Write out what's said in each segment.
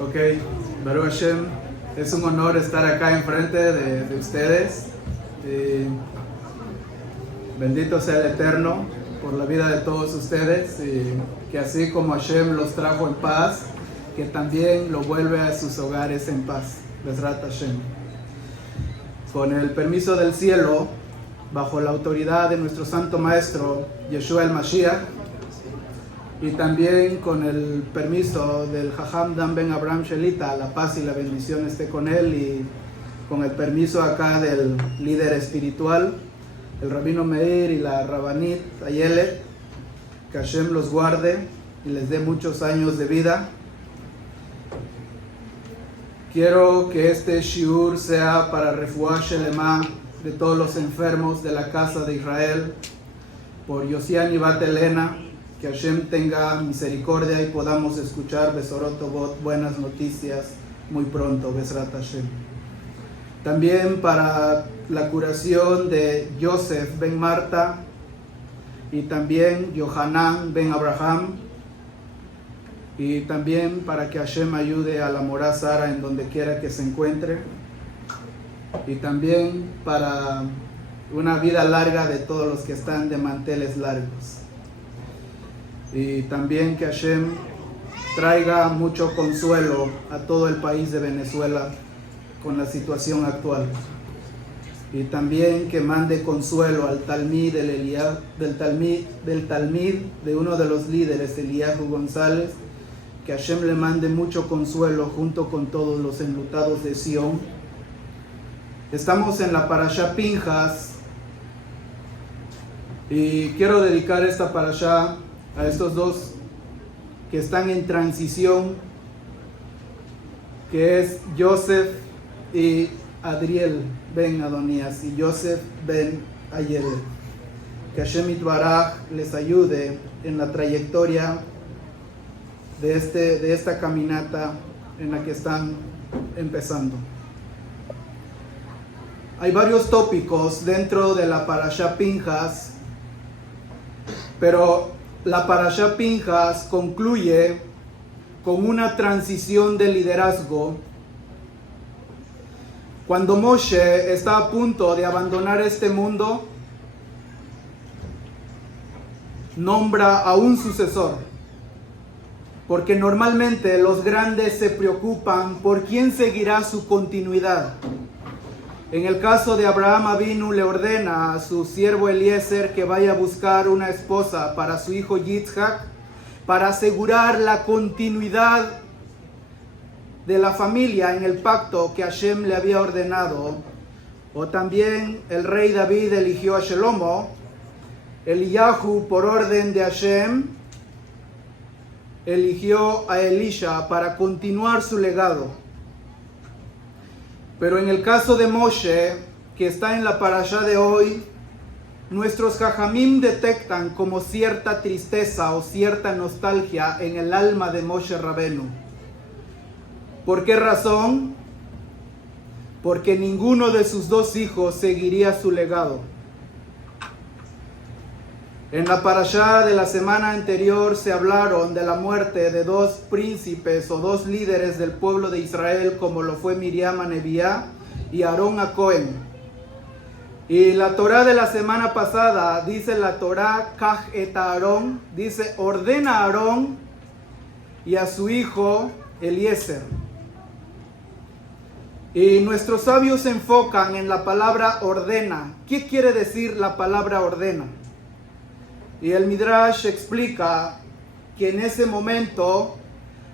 Ok, Baruch Hashem, es un honor estar acá enfrente de ustedes. Bendito sea el Eterno por la vida de todos ustedes y que así como Hashem los trajo en paz, que también lo vuelve a sus hogares en paz. Bezrat Hashem. Con el permiso del cielo, bajo la autoridad de nuestro Santo Maestro, Yeshua el Mashiach, y también con el permiso del Jajam Dan Ben Abraham Shelita, la paz y la bendición esté con él, y con el permiso acá del líder espiritual, el Rabino Meir y la Rabanit Ayelet, que Hashem los guarde y les dé muchos años de vida. Quiero que este shiur sea para refuah shelema de todos los enfermos de la casa de Israel, por Yosian y Bat Elena, que Hashem tenga misericordia y podamos escuchar Besorot Tovot, buenas noticias muy pronto, Bezrat Hashem. También para la curación de Yosef ben Marta y también Yohanan ben Abraham, y también para que Hashem ayude a la Morá Sara en donde quiera que se encuentre, y también para una vida larga de todos los que están de manteles largos. Y también que Hashem traiga mucho consuelo a todo el país de Venezuela con la situación actual. Y también que mande consuelo al Talmid del Talmid de uno de los líderes, Eliyahu González, que Hashem le mande mucho consuelo junto con todos los enlutados de Sion. Estamos en la Parashá Pinjas y quiero dedicar esta Parashá a estos dos que están en transición, que es Yosef y Adriel ben Adonías y Yosef ben Ayelet. Que Hashem Yitbaraj les ayude en la trayectoria de esta caminata en la que están empezando. Hay varios tópicos dentro de la Parashá Pinjas, pero la Parashá Pinjas concluye con una transición de liderazgo. Cuando Moshe está a punto de abandonar este mundo, nombra a un sucesor, porque normalmente los grandes se preocupan por quién seguirá su continuidad. En el caso de Abraham Avinu, le ordena a su siervo Eliezer que vaya a buscar una esposa para su hijo Yitzhak, para asegurar la continuidad de la familia en el pacto que Hashem le había ordenado. O también el rey David eligió a Shelomo, Eliyahu por orden de Hashem eligió a Elisha para continuar su legado. Pero en el caso de Moshe, que está en la parashá de hoy, nuestros jajamim detectan como cierta tristeza o cierta nostalgia en el alma de Moshe Rabenu. ¿Por qué razón? Porque ninguno de sus dos hijos seguiría su legado. En la parashá de la semana anterior se hablaron de la muerte de dos príncipes o dos líderes del pueblo de Israel, como lo fue Miriam a Nebiá y Aarón a Cohen. Y la Torá de la semana pasada dice la Torá, Kaj et Aarón, dice ordena a Aarón y a su hijo Eliezer. Y nuestros sabios se enfocan en la palabra ordena. ¿Qué quiere decir la palabra ordena? Y el Midrash explica que en ese momento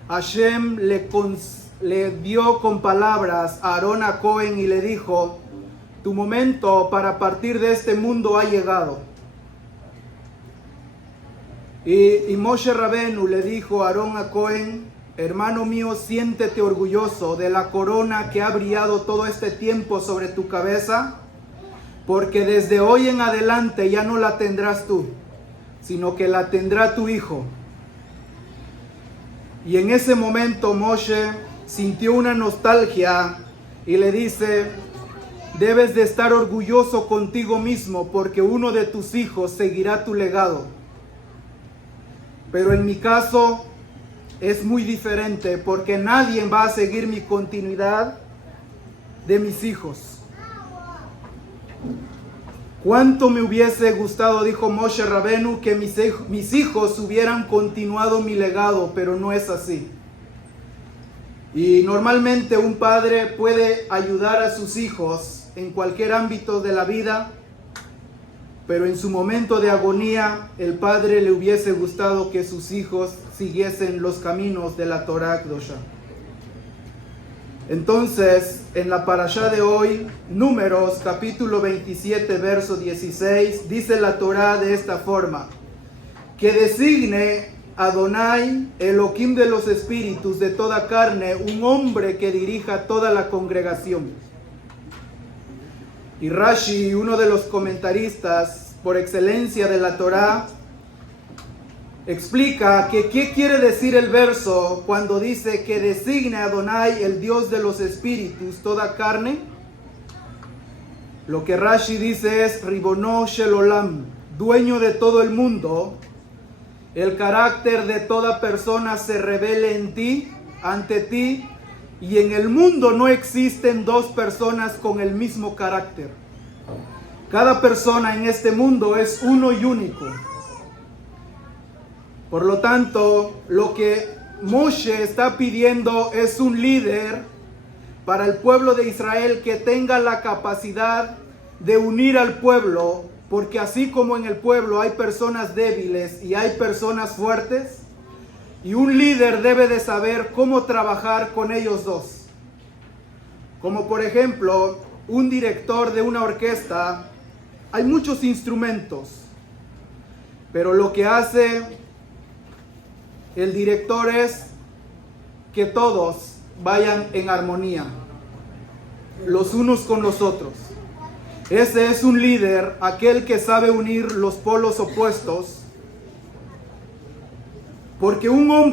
Hashem le dio con palabras a Aarón a Cohen y le dijo: tu momento para partir de este mundo ha llegado. Y Moshe Rabenu le dijo a Aarón a Cohen: hermano mío, siéntete orgulloso de la corona que ha brillado todo este tiempo sobre tu cabeza, porque desde hoy en adelante ya no la tendrás tú, sino que la tendrá tu hijo. Y en ese momento Moshe sintió una nostalgia y le dice: debes de estar orgulloso contigo mismo, porque uno de tus hijos seguirá tu legado. Pero en mi caso, es muy diferente porque nadie va a seguir mi continuidad de mis hijos. Cuánto me hubiese gustado, dijo Moshe Rabenu, que mis hijos hubieran continuado mi legado, pero no es así. Y normalmente un padre puede ayudar a sus hijos en cualquier ámbito de la vida, pero en su momento de agonía, el padre le hubiese gustado que sus hijos siguiesen los caminos de la Torah Kedosha. Entonces, en la parashá de hoy, Números, capítulo 27, verso 16, dice la Torah de esta forma: que designe Adonai, Elohim de los espíritus de toda carne, un hombre que dirija toda la congregación. Y Rashi, uno de los comentaristas por excelencia de la Torá, explica que qué quiere decir el verso cuando dice que designe a Adonai, el Dios de los espíritus, toda carne. Lo que Rashi dice es Ribono Shel Olam, dueño de todo el mundo. El carácter de toda persona se revele en ti, ante ti, y en el mundo no existen dos personas con el mismo carácter. Cada persona en este mundo es uno y único. Por lo tanto, lo que Moshe está pidiendo es un líder para el pueblo de Israel que tenga la capacidad de unir al pueblo, porque así como en el pueblo hay personas débiles y hay personas fuertes, y un líder debe de saber cómo trabajar con ellos dos. Como por ejemplo, un director de una orquesta, hay muchos instrumentos, pero lo que hace el director es que todos vayan en armonía, los unos con los otros. Ese es un líder, aquel que sabe unir los polos opuestos. Porque un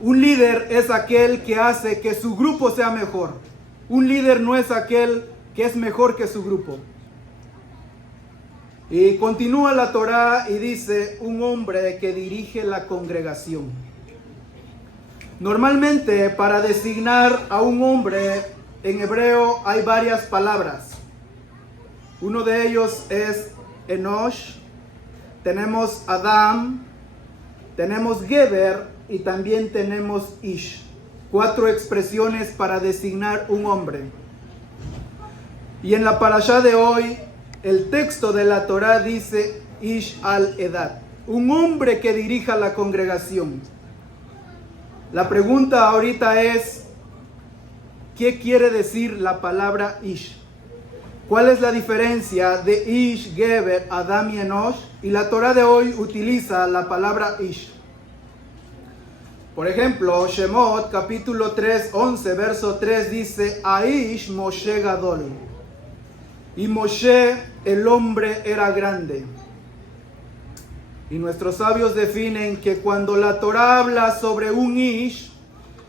líder es aquel que hace que su grupo sea mejor. Un líder no es aquel que es mejor que su grupo. Y continúa la Torá y dice, un hombre que dirige la congregación. Normalmente para designar a un hombre en hebreo hay varias palabras. Uno de ellos es Enosh, tenemos Adam, tenemos Geber y también tenemos Ish. 4 expresiones para designar un hombre. Y en la parashá de hoy, el texto de la Torá dice Ish al-Edad, un hombre que dirija la congregación. La pregunta ahorita es, ¿qué quiere decir la palabra Ish? ¿Cuál es la diferencia de Ish, Geber, Adam y Enosh? Y la Torá de hoy utiliza la palabra Ish. Por ejemplo, Shemot, capítulo 3, 11, verso 3 dice, Aish Moshe Gadol. Y Moshe, el hombre, era grande. Y nuestros sabios definen que cuando la Torá habla sobre un Ish,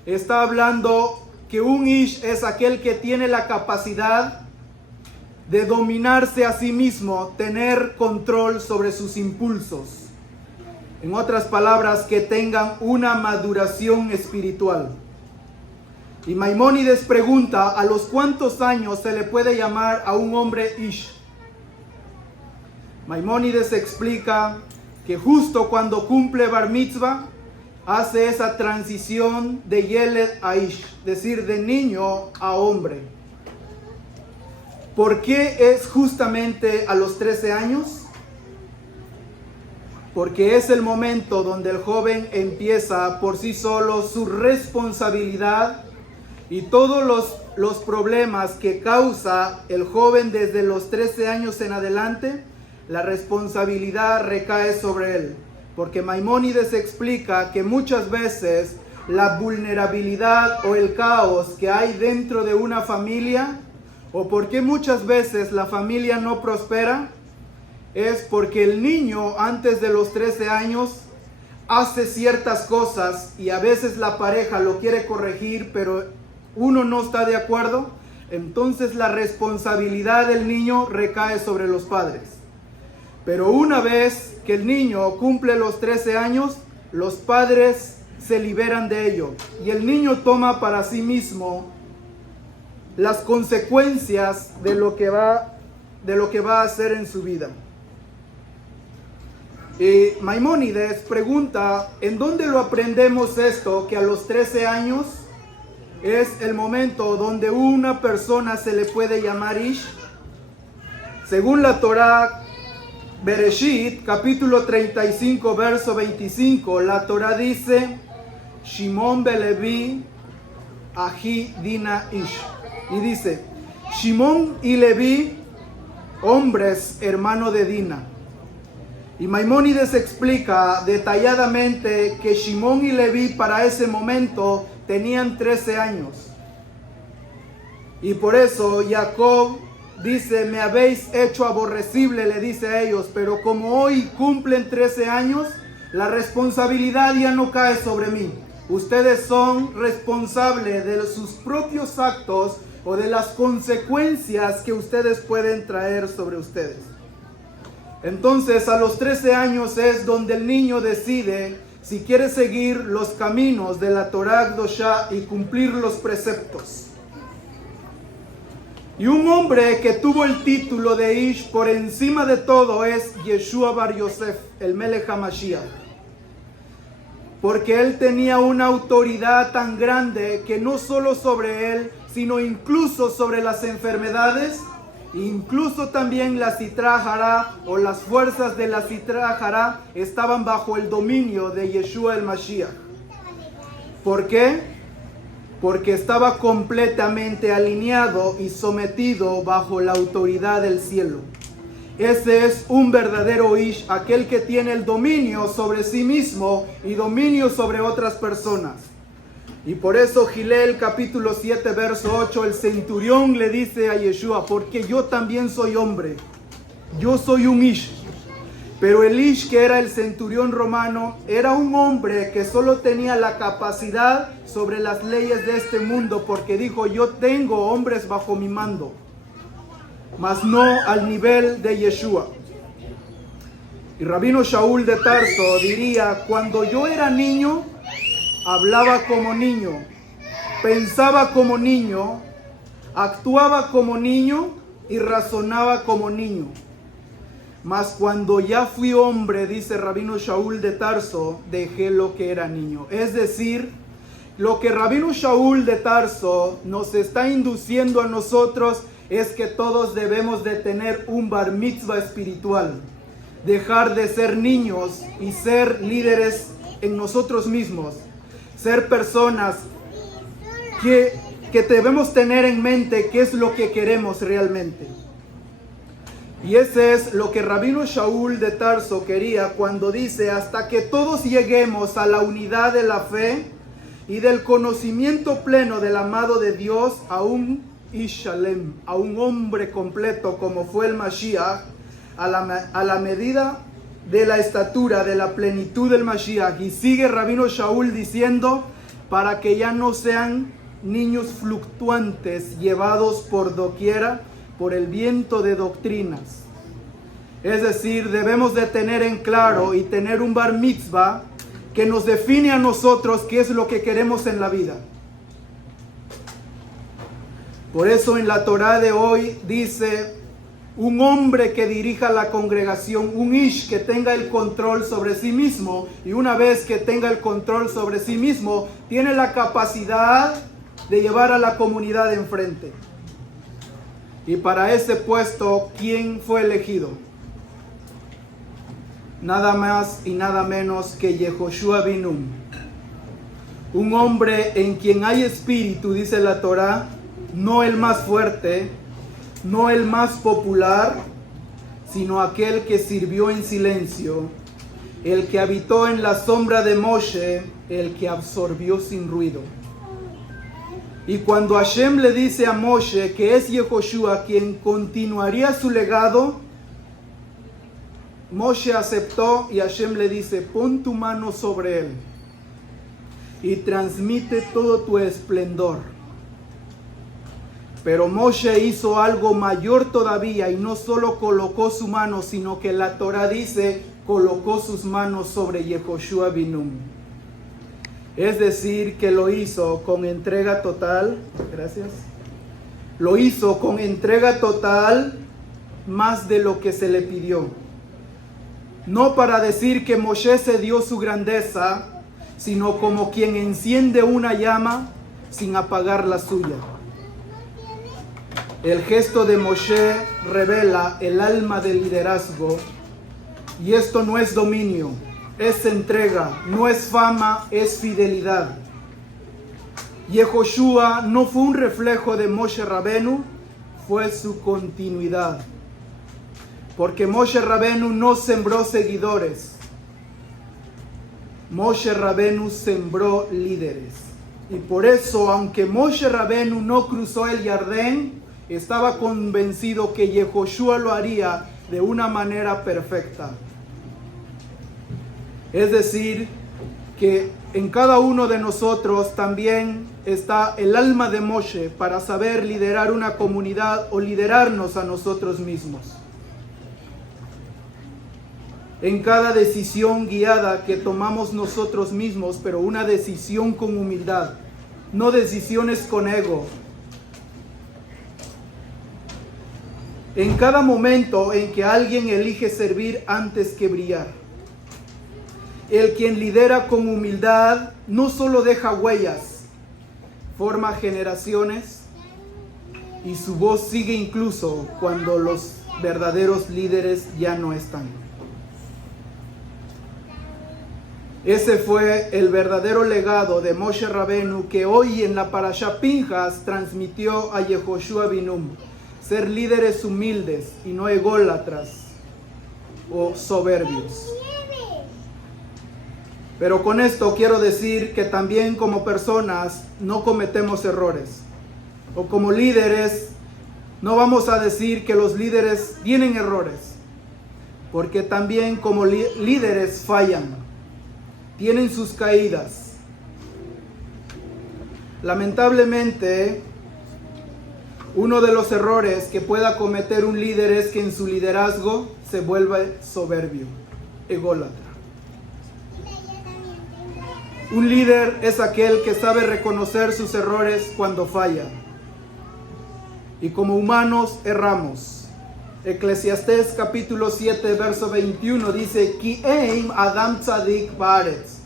está hablando que un Ish es aquel que tiene la capacidad de dominarse a sí mismo, tener control sobre sus impulsos. En otras palabras, que tengan una maduración espiritual. Y Maimónides pregunta, ¿a los cuántos años se le puede llamar a un hombre Ish? Maimónides explica que justo cuando cumple Bar Mitzvah, hace esa transición de Yeled a Ish, es decir, de niño a hombre. ¿Por qué es justamente a los 13 años? Porque es el momento donde el joven empieza por sí solo su responsabilidad y todos los problemas que causa el joven desde los 13 años en adelante, la responsabilidad recae sobre él. Porque Maimónides explica que muchas veces la vulnerabilidad o el caos que hay dentro de una familia, o porque muchas veces la familia no prospera, es porque el niño antes de los 13 años hace ciertas cosas y a veces la pareja lo quiere corregir, pero uno no está de acuerdo. Entonces la responsabilidad del niño recae sobre los padres. Pero una vez que el niño cumple los 13 años, los padres se liberan de ello. Y el niño toma para sí mismo las consecuencias de lo que va a hacer en su vida. Y Maimónides pregunta, ¿en dónde lo aprendemos esto? Que a los 13 años es el momento donde una persona se le puede llamar Ish. Según la Torá, Bereshit, capítulo 35, verso 25, la Torá dice, Shimon Belevi, Ahi Dina Ish. Y dice, Shimon y Leví, hombres hermano de Dina. Y Maimónides explica detalladamente que Shimon y Leví para ese momento tenían 13 años. Y por eso Jacob dice, me habéis hecho aborrecible, le dice a ellos, pero como hoy cumplen 13 años, la responsabilidad ya no cae sobre mí. Ustedes son responsables de sus propios actos o de las consecuencias que ustedes pueden traer sobre ustedes. Entonces a los 13 años es donde el niño decide si quiere seguir los caminos de la Torá Kedoshá y cumplir los preceptos. Y un hombre que tuvo el título de Ish por encima de todo es Yeshua Bar Yosef, el Melech HaMashiach. Porque él tenía una autoridad tan grande que no solo sobre él, sino incluso sobre las enfermedades, incluso también la Sitra Hará o las fuerzas de la Sitra Hará estaban bajo el dominio de Yeshua el Mashiach. ¿Por qué? Porque estaba completamente alineado y sometido bajo la autoridad del cielo. Ese es un verdadero Ish, aquel que tiene el dominio sobre sí mismo y dominio sobre otras personas. Y por eso Gilel capítulo 7 verso 8, el centurión le dice a Yeshua, porque yo también soy hombre, yo soy un Ish. Pero el Ish, que era el centurión romano, era un hombre que solo tenía la capacidad sobre las leyes de este mundo, porque dijo, yo tengo hombres bajo mi mando, mas no al nivel de Yeshua. Y Rabino Shaul de Tarso diría, cuando yo era niño, hablaba como niño, pensaba como niño, actuaba como niño y razonaba como niño. Mas cuando ya fui hombre, dice Rabino Shaul de Tarso, dejé lo que era niño. Es decir, lo que Rabino Shaul de Tarso nos está induciendo a nosotros es que todos debemos de tener un bar mitzvah espiritual. Dejar de ser niños y ser líderes en nosotros mismos. Ser personas que debemos tener en mente qué es lo que queremos realmente. Y ese es lo que Rabino Shaul de Tarso quería cuando dice, hasta que todos lleguemos a la unidad de la fe y del conocimiento pleno del amado de Dios, a un Ishalem, a un hombre completo como fue el Mashiach, a la medida de la estatura, de la plenitud del Mashiach. Y sigue Rabino Shaul diciendo, para que ya no sean niños fluctuantes llevados por doquiera por el viento de doctrinas. Es decir, debemos de tener en claro y tener un bar mitzvah que nos define a nosotros qué es lo que queremos en la vida. Por eso en la Torá de hoy dice, un hombre que dirija la congregación, un Ish que tenga el control sobre sí mismo, y una vez que tenga el control sobre sí mismo, tiene la capacidad de llevar a la comunidad enfrente. Y para ese puesto, ¿quién fue elegido? Nada más y nada menos que Yehoshua bin Nun. Un hombre en quien hay espíritu, dice la Torá, no el más fuerte, no el más popular, sino aquel que sirvió en silencio, el que habitó en la sombra de Moshe, el que absorbió sin ruido. Y cuando Hashem le dice a Moshe que es Yehoshua quien continuaría su legado, Moshe aceptó y Hashem le dice, pon tu mano sobre él y transmite todo tu esplendor. Pero Moshe hizo algo mayor todavía y no solo colocó su mano, sino que la Torá dice, colocó sus manos sobre Yehoshua bin Nun. Es decir, que lo hizo con entrega total. Gracias. Lo hizo con entrega total, más de lo que se le pidió. No para decir que Moshe se dio su grandeza, sino como quien enciende una llama sin apagar la suya. El gesto de Moshe revela el alma del liderazgo, y esto no es dominio, es entrega, no es fama, es fidelidad. Yehoshua no fue un reflejo de Moshe Rabenu, fue su continuidad. Porque Moshe Rabenu no sembró seguidores, Moshe Rabenu sembró líderes. Y por eso, aunque Moshe Rabenu no cruzó el Jardín, estaba convencido que Yehoshua lo haría de una manera perfecta. Es decir, que en cada uno de nosotros también está el alma de Moshe para saber liderar una comunidad o liderarnos a nosotros mismos. En cada decisión guiada que tomamos nosotros mismos, pero una decisión con humildad, no decisiones con ego. En cada momento en que alguien elige servir antes que brillar. El quien lidera con humildad no solo deja huellas, forma generaciones y su voz sigue incluso cuando los verdaderos líderes ya no están. Ese fue el verdadero legado de Moshe Rabenu que hoy en la Parashá Pinjas transmitió a Yehoshua Binum. Ser líderes humildes y no ególatras o soberbios. Pero con esto quiero decir que también como personas no cometemos errores. O como líderes no vamos a decir que los líderes tienen errores. Porque también como líderes fallan. Tienen sus caídas. Lamentablemente, uno de los errores que pueda cometer un líder es que en su liderazgo se vuelva soberbio, ególatra. Un líder es aquel que sabe reconocer sus errores cuando falla. Y como humanos erramos. Eclesiastés capítulo 7, verso 21 dice: Ki eim adam tzadik baaretz.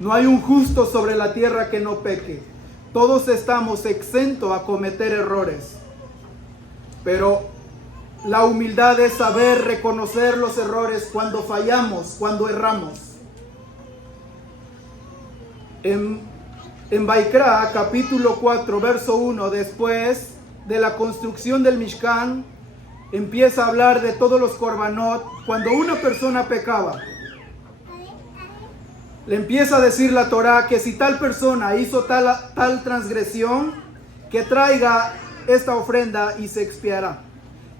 No hay un justo sobre la tierra que no peque. Todos estamos exentos a cometer errores. Pero la humildad es saber reconocer los errores cuando fallamos, cuando erramos. En Vaikra, capítulo 4, verso 1, después de la construcción del Mishkan, empieza a hablar de todos los korbanot. Cuando una persona pecaba, le empieza a decir la Torá que si tal persona hizo tal transgresión, que traiga esta ofrenda y se expiará.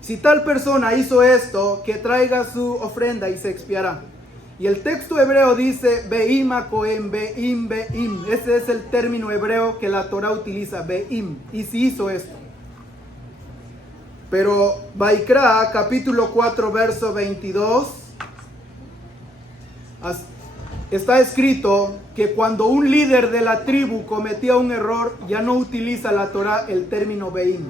Si tal persona hizo esto, que traiga su ofrenda y se expiará. Y el texto hebreo dice Beim Kohen, Beim, Beim. Ese es el término hebreo que la Torá utiliza, Beim. Y si hizo esto. Pero Vaikra, capítulo 4, verso 22, está escrito que cuando un líder de la tribu cometía un error, ya no utiliza la Torá el término Beim.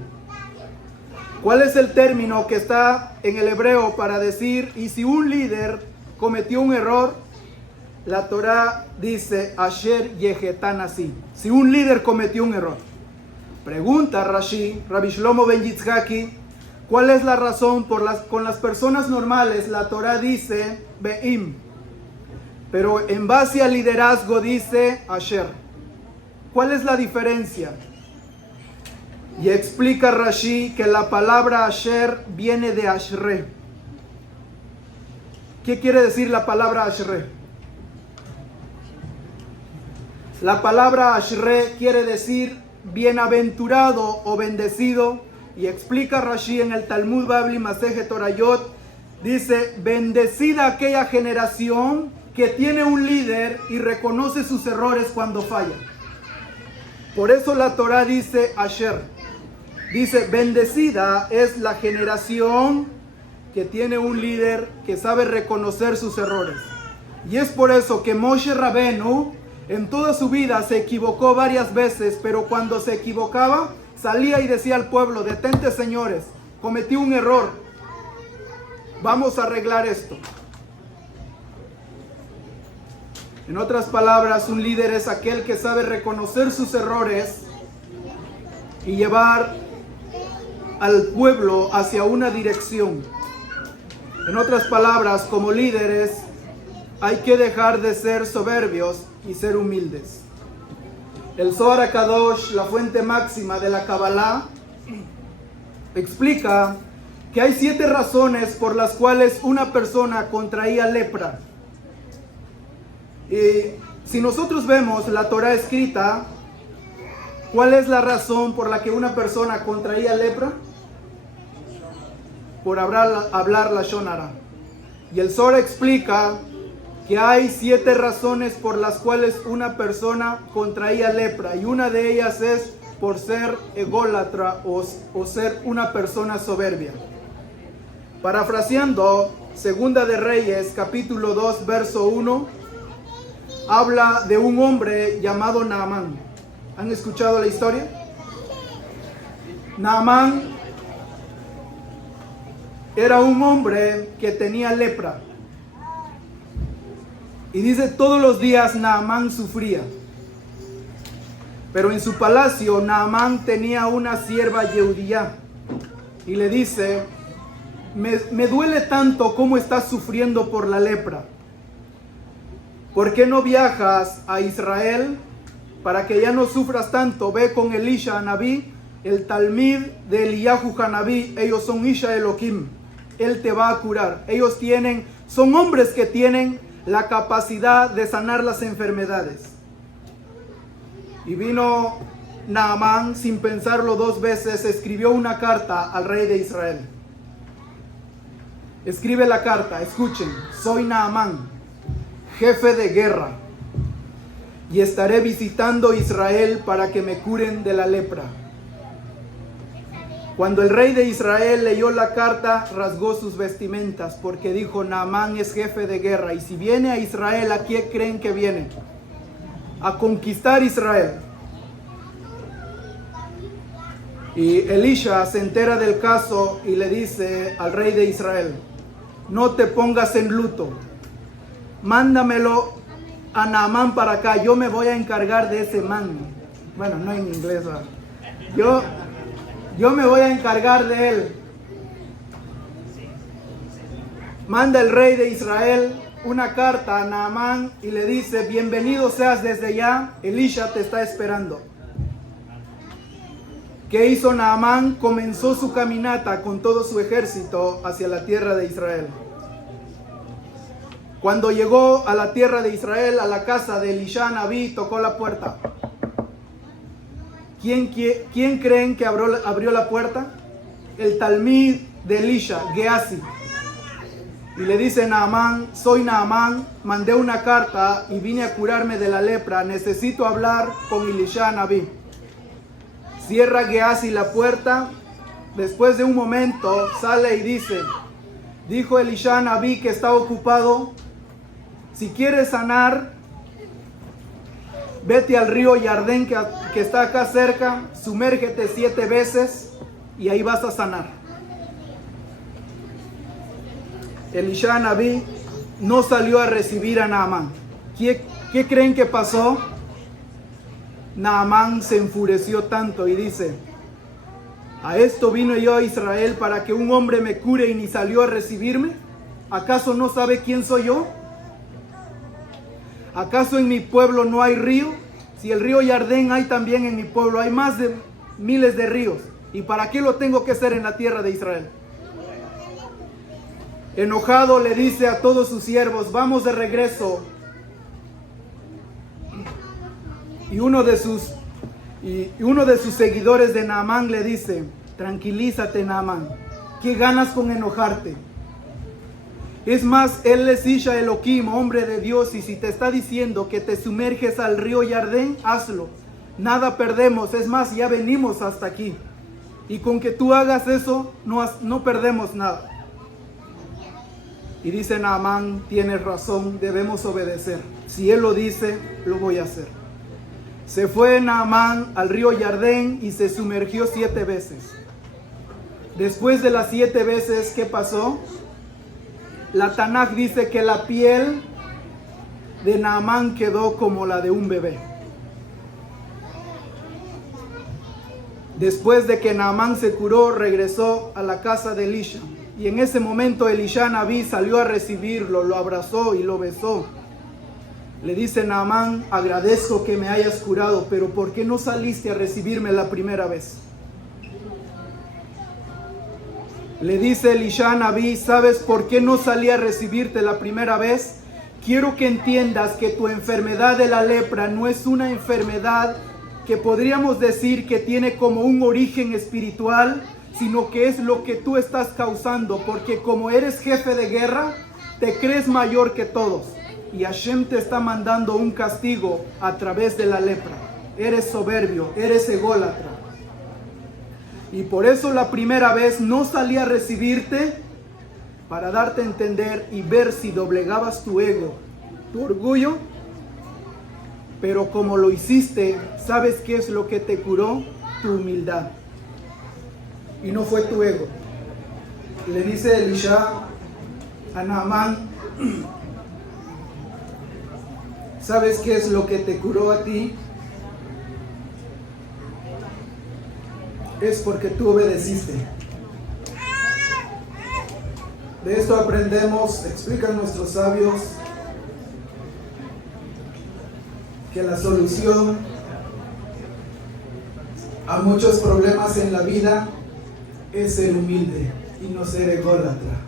¿Cuál es el término que está en el hebreo para decir, y si un líder cometió un error? La Torá dice Asher Yehetan así. Si un líder cometió un error. Pregunta Rashi, Rabbi Shlomo ben Yitzhaki, ¿cuál es la razón con las personas normales la Torá dice Beim? Pero en base al liderazgo dice Asher. ¿Cuál es la diferencia? Y explica Rashi que la palabra Asher viene de Ashre. ¿Qué quiere decir la palabra Ashre? La palabra Ashre quiere decir bienaventurado o bendecido. Y explica Rashi en el Talmud Babli Masejet Torayot, dice: bendecida aquella generación que tiene un líder y reconoce sus errores cuando falla. Por eso la Torá dice Asher. Dice, bendecida es la generación que tiene un líder que sabe reconocer sus errores. Y es por eso que Moshe Rabenu En toda su vida se equivocó varias veces, pero cuando se equivocaba, salía y decía al pueblo: detente, señores, cometí un error, vamos a arreglar esto. En otras palabras, un líder es aquel que sabe reconocer sus errores y llevar al pueblo hacia una dirección. En otras palabras, como líderes, hay que dejar de ser soberbios y ser humildes. El Zohar HaKadosh, la fuente máxima de la Kabbalah, explica que hay 7 razones por las cuales una persona contraía lepra. Y si nosotros vemos la Torah escrita, ¿cuál es la razón por la que una persona contraía lepra? Por hablar lashon hara. Y el Zohar explica que hay 7 razones por las cuales una persona contraía lepra, y una de ellas es por ser ególatra o ser una persona soberbia. Parafraseando, Segunda de Reyes, capítulo 2, verso 1, habla de un hombre llamado Naamán. ¿Han escuchado la historia? Naamán era un hombre que tenía lepra. Y dice, todos los días Naamán sufría. Pero en su palacio Naamán tenía una sierva Yehudía. Y le dice, me duele tanto cómo estás sufriendo por la lepra. ¿Por qué no viajas a Israel para que ya no sufras tanto? Ve con Elisha Hanabí, el talmid de Eliyahu Hanabí. Ellos son Isha Elohim. Él te va a curar. Son hombres que tienen la capacidad de sanar las enfermedades. Y vino Naamán, sin pensarlo 2 veces, escribió una carta al rey de Israel. Escribe la carta, escuchen: soy Naamán, jefe de guerra, y estaré visitando Israel para que me curen de la lepra. Cuando el rey de Israel leyó la carta, rasgó sus vestimentas, porque dijo, Naamán es jefe de guerra, y si viene a Israel, ¿a qué creen que viene? A conquistar Israel. Y Elisha se entera del caso y le dice al rey de Israel, no te pongas en luto, mándamelo a Naamán para acá, yo me voy a encargar de ese man. Bueno, no en inglés, ¿verdad? Yo me voy a encargar de él. Manda el rey de Israel una carta a Naamán y le dice, bienvenido seas desde ya, Elisha te está esperando. ¿Qué hizo Naamán? Comenzó su caminata con todo su ejército hacia la tierra de Israel. Cuando llegó a la tierra de Israel, a la casa de Elisha Hanabí, tocó la puerta. ¿Quién creen que abrió la puerta? El talmid de Elisha, Gehazi. Y le dice Naamán, soy Naamán, mandé una carta y vine a curarme de la lepra, necesito hablar con Elisha Hanabí. Cierra Gehazi la puerta, después de un momento sale y dice, dijo Elisha Hanabí que está ocupado, si quieres sanar, vete al río Yardén que está acá cerca, sumérgete 7 veces y ahí vas a sanar. Elisha Hanabí no salió a recibir a Naamán. ¿Qué creen que pasó? Naamán se enfureció tanto y dice, ¿a esto vino yo a Israel para que un hombre me cure y ni salió a recibirme? ¿Acaso no sabe quién soy yo? ¿Acaso en mi pueblo no hay río? Si el río Yardén hay también en mi pueblo, hay más de miles de ríos. ¿Y para qué lo tengo que hacer en la tierra de Israel? Enojado le dice a todos sus siervos, vamos de regreso. Y uno de sus seguidores de Naamán le dice, tranquilízate Naamán, ¿qué ganas con enojarte? Es más, él es Isha Elohim, hombre de Dios, y si te está diciendo que te sumerges al río Yardén, hazlo. Nada perdemos, es más, ya venimos hasta aquí. Y con que tú hagas eso, no perdemos nada. Y dice Naamán, tienes razón, debemos obedecer. Si él lo dice, lo voy a hacer. Se fue Naamán al río Jardén y se sumergió 7 veces. Después de las 7 veces, ¿qué pasó? La Tanaj dice que la piel de Naamán quedó como la de un bebé. Después de que Naamán se curó, regresó a la casa de Elisha. Y en ese momento Elisha Nabí salió a recibirlo, lo abrazó y lo besó. Le dice Naamán, agradezco que me hayas curado, pero ¿por qué no saliste a recibirme la primera vez? Le dice Elisha Nabí, ¿sabes por qué no salí a recibirte la primera vez? Quiero que entiendas que tu enfermedad de la lepra no es una enfermedad que podríamos decir que tiene como un origen espiritual, sino que es lo que tú estás causando, porque como eres jefe de guerra, te crees mayor que todos, y Hashem te está mandando un castigo a través de la lepra. Eres soberbio, eres ególatra, y por eso la primera vez no salí a recibirte, para darte a entender y ver si doblegabas tu ego, tu orgullo. Pero como lo hiciste, ¿sabes qué es lo que te curó? Tu humildad. Y no fue tu ego. Le dice Elisha a Naamán, ¿sabes qué es lo que te curó a ti? Es porque tú obedeciste. De esto aprendemos, explican nuestros sabios, que la solución a muchos problemas en la vida es ser humilde y no ser ególatra.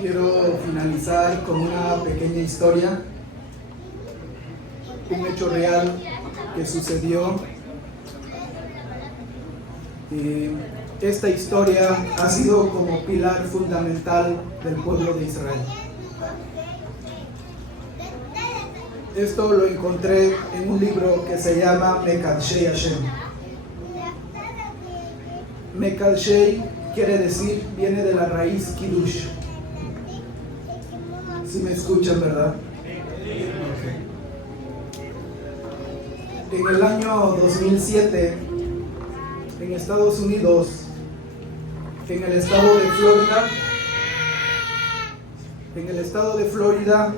Quiero finalizar con una pequeña historia, un hecho real que sucedió. Esta historia ha sido como pilar fundamental del pueblo de Israel. Esto lo encontré en un libro que se llama Mekadshei Hashem. Mekadshei quiere decir, viene de la raíz Kiddush. Si me escuchan, ¿verdad? Okay. En el año 2007, en Estados Unidos, en el estado de Florida,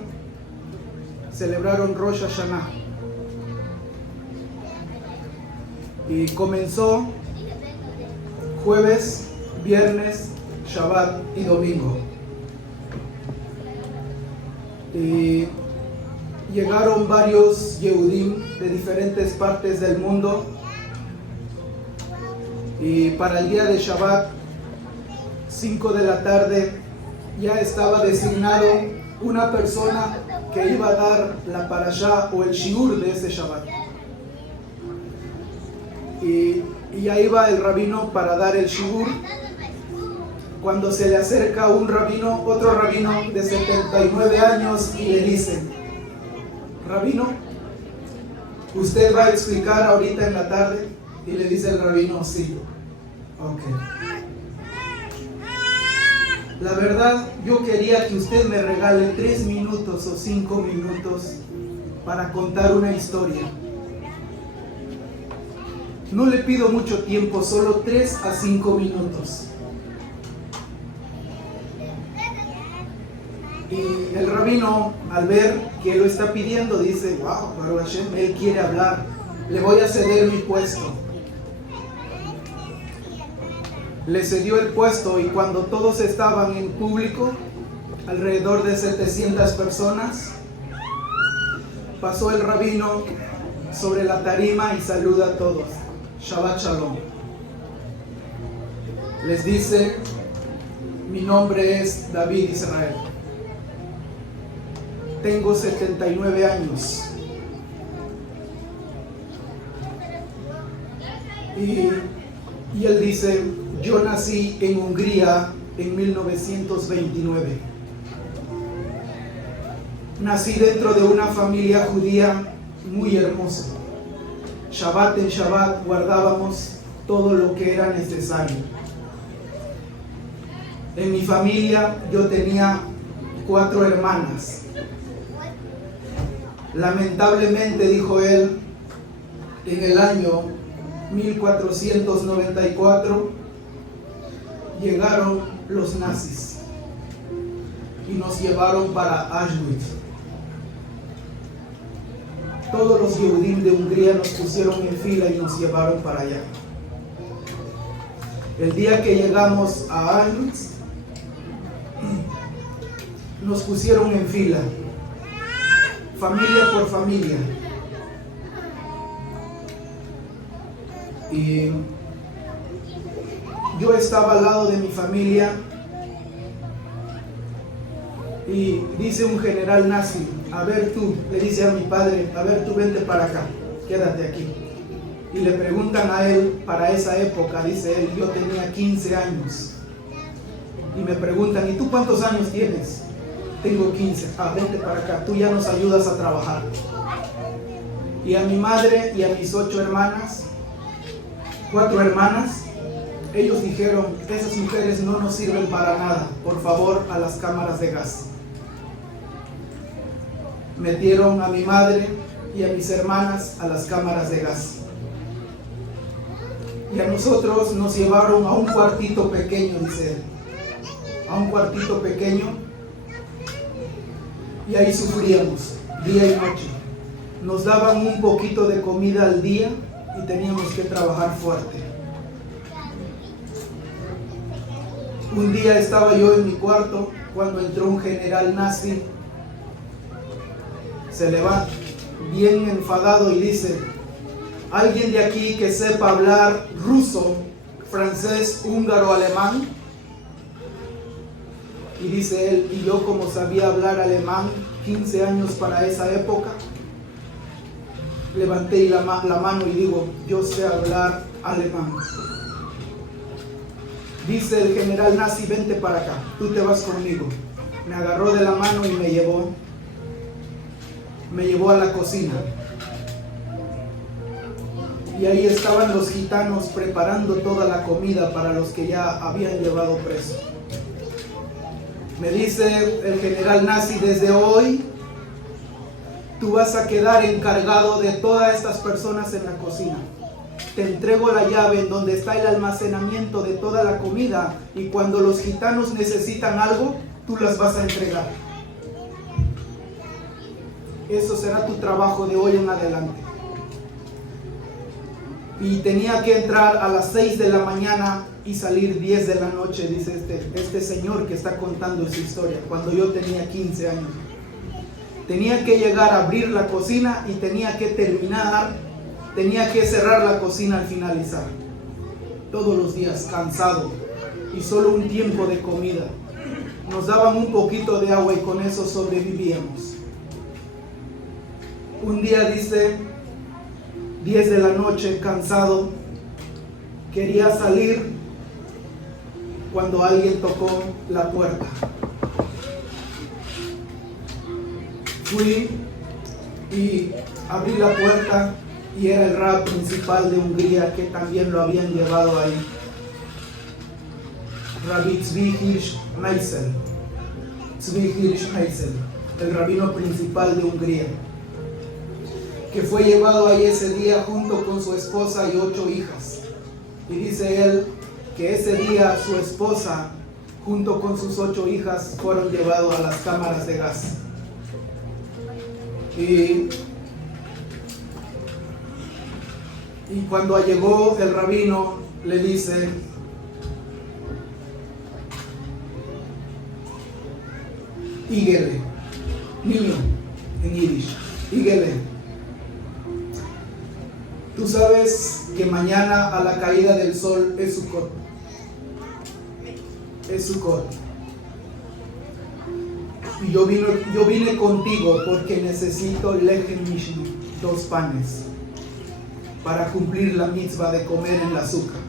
celebraron Rosh Hashanah. Y comenzó jueves, viernes, Shabbat y domingo. Y llegaron varios Yehudim de diferentes partes del mundo. Y para el día de Shabbat, 5 de la tarde, ya estaba designado una persona que iba a dar la parashá o el shiur de ese Shabbat. Y ya iba el rabino para dar el shiur, cuando se le acerca otro rabino de 79 años y le dice, rabino, ¿usted va a explicar ahorita en la tarde? Y le dice el rabino, sí. Ok. La verdad, yo quería que usted me regale 3 minutos o 5 minutos para contar una historia. No le pido mucho tiempo, solo 3 a 5 minutos. Y el rabino, al ver que lo está pidiendo, dice, wow, Baruch Hashem, él quiere hablar, le voy a ceder mi puesto. Le cedió el puesto y cuando todos estaban en público, alrededor de 700 personas, pasó el rabino sobre la tarima y saluda a todos. Shabbat Shalom. Les dice, mi nombre es David Israel. Tengo 79 años. Y él dice, yo nací en Hungría en 1929. Nací dentro de una familia judía muy hermosa. Shabbat en Shabbat guardábamos todo lo que era necesario. En mi familia yo tenía 4 hermanas. Lamentablemente, dijo él, en el año 1494 llegaron los nazis y nos llevaron para Auschwitz. Todos los Yehudim de Hungría nos pusieron en fila y nos llevaron para allá. El día que llegamos a Auschwitz, nos pusieron en fila, familia por familia. Y yo estaba al lado de mi familia y dice un general nazi, a ver tú, le dice a mi padre, a ver tú vente para acá, quédate aquí. Y le preguntan a él, para esa época, dice él, yo tenía 15 años. Y me preguntan, ¿y tú cuántos años tienes? Tengo 15. Vente para acá, tú ya nos ayudas a trabajar. Y a mi madre y a mis 8 hermanas, 4 hermanas, ellos dijeron, esas mujeres no nos sirven para nada, por favor, a las cámaras de gas. Metieron a mi madre y a mis hermanas a las cámaras de gas. Y a nosotros nos llevaron a un cuartito pequeño, dice él, a un cuartito pequeño, y ahí sufríamos día y noche. Nos daban un poquito de comida al día y teníamos que trabajar fuerte. Un día estaba yo en mi cuarto cuando entró un general nazi. Se levanta bien enfadado y dice, ¿alguien de aquí que sepa hablar ruso, francés, húngaro, alemán? Y dice él, y yo como sabía hablar alemán, 15 años para esa época, levanté la mano y digo, yo sé hablar alemán. Dice el general nazi, vente para acá, tú te vas conmigo. Me agarró de la mano y me llevó a la cocina. Y ahí estaban los gitanos preparando toda la comida para los que ya habían llevado preso. Me dice el general nazi, desde hoy tú vas a quedar encargado de todas estas personas en la cocina. Te entrego la llave en donde está el almacenamiento de toda la comida y cuando los gitanos necesitan algo, tú las vas a entregar. Eso será tu trabajo de hoy en adelante. Y tenía que entrar a las 6 de la mañana y salir 10 de la noche, dice este señor que está contando esa historia, cuando yo tenía 15 años. Tenía que llegar a abrir la cocina y tenía que cerrar la cocina al finalizar. Todos los días, cansado, y solo un tiempo de comida. Nos daban un poquito de agua y con eso sobrevivíamos. Un día, dice, 10 de la noche, cansado, quería salir cuando alguien tocó la puerta. Fui y abrí la puerta y era el rab principal de Hungría que también lo habían llevado ahí. Rabbi Tzvi Hirsch Meisel, el rabino principal de Hungría, que fue llevado ahí ese día junto con su esposa y 8 hijas. Y dice él que ese día su esposa junto con sus 8 hijas fueron llevados a las cámaras de gas. Y cuando llegó el rabino le dice, Igele, niño en yiddish, Igele, tú sabes que mañana a la caída del sol es Sukkot. Es Sukkot. Y yo vine contigo porque necesito lechem mishni, 2 panes, para cumplir la mitzvah de comer en la azúcar.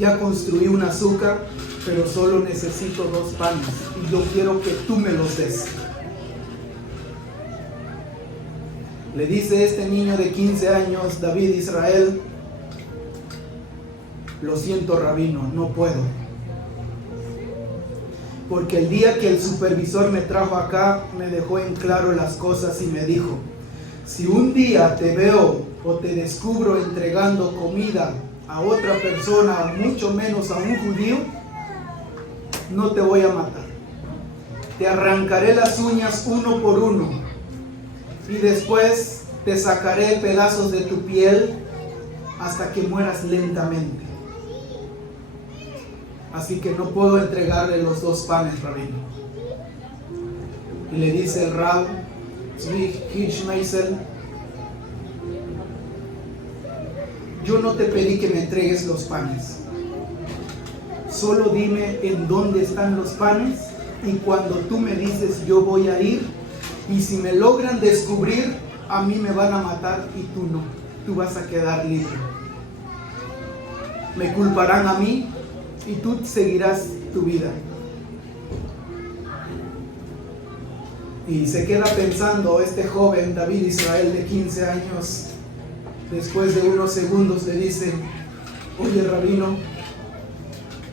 Ya construí un azúcar pero solo necesito 2 panes y yo quiero que tú me los des. Le dice este niño de 15 años, David Israel: lo siento, rabino, no puedo. Porque el día que el supervisor me trajo acá, me dejó en claro las cosas y me dijo: si un día te veo o te descubro entregando comida a otra persona, mucho menos a un judío, no te voy a matar. Te arrancaré las uñas uno por uno y después te sacaré pedazos de tu piel hasta que mueras lentamente. Así que no puedo entregarle los 2 panes, rabino. Y le dice el Rab Tzvi Hirsch Meisel: yo no te pedí que me entregues los panes. Solo dime en dónde están los panes y cuando tú me dices yo voy a ir, y si me logran descubrir, a mí me van a matar y tú no. Tú vas a quedar libre. Me culparán a mí y tú seguirás tu vida. Y se queda pensando este joven David Israel de 15 años. Después de unos segundos le dice: oye, rabino,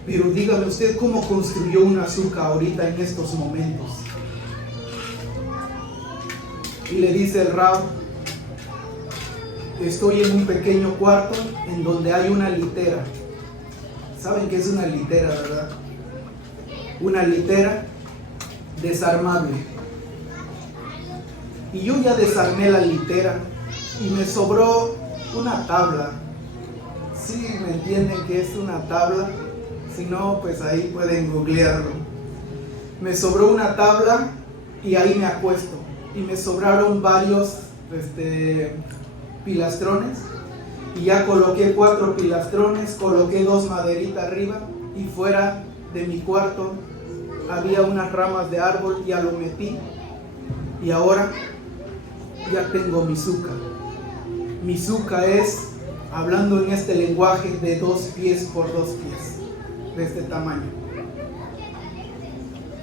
pero dígame usted cómo construyó un azúcar ahorita en estos momentos. Y le dice el Rab: estoy en un pequeño cuarto en donde hay una litera. ¿Saben qué es una litera, verdad? Una litera desarmable. Y yo ya desarmé la litera y me sobró una tabla. ¿Sí me entienden qué es una tabla? Si no, pues ahí pueden googlearlo. Me sobró una tabla y ahí me acuesto. Y me sobraron varios pilastrones. Y ya coloqué 4 pilastrones, coloqué 2 maderitas arriba. Y fuera de mi cuarto había unas ramas de árbol, ya lo metí. Y ahora ya tengo mi suca. Mi suca es, hablando en este lenguaje, de 2 pies por 2 pies, de este tamaño.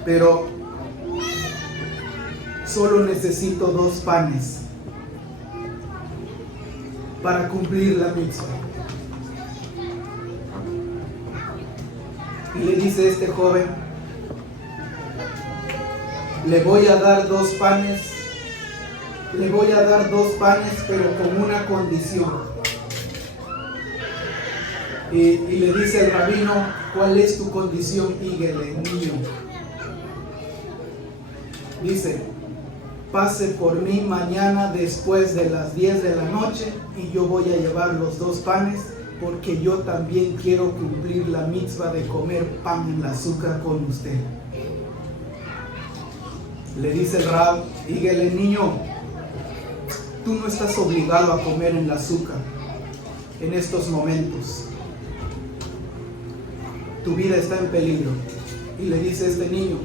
Pero solo necesito 2 panes para cumplir la mitzvah. Y le dice este joven: le voy a dar 2 panes. Le voy a dar 2 panes, pero con una condición. Y le dice el rabino: ¿cuál es tu condición, Ígele, niño? Dice: pase por mí mañana después de las 10 de la noche y yo voy a llevar los 2 panes, porque yo también quiero cumplir la mitzvah de comer pan en la azúcar con usted. Le dice el Rab: Ígele, niño, tú no estás obligado a comer en la azúcar en estos momentos. Tu vida está en peligro. Y le dice este niño: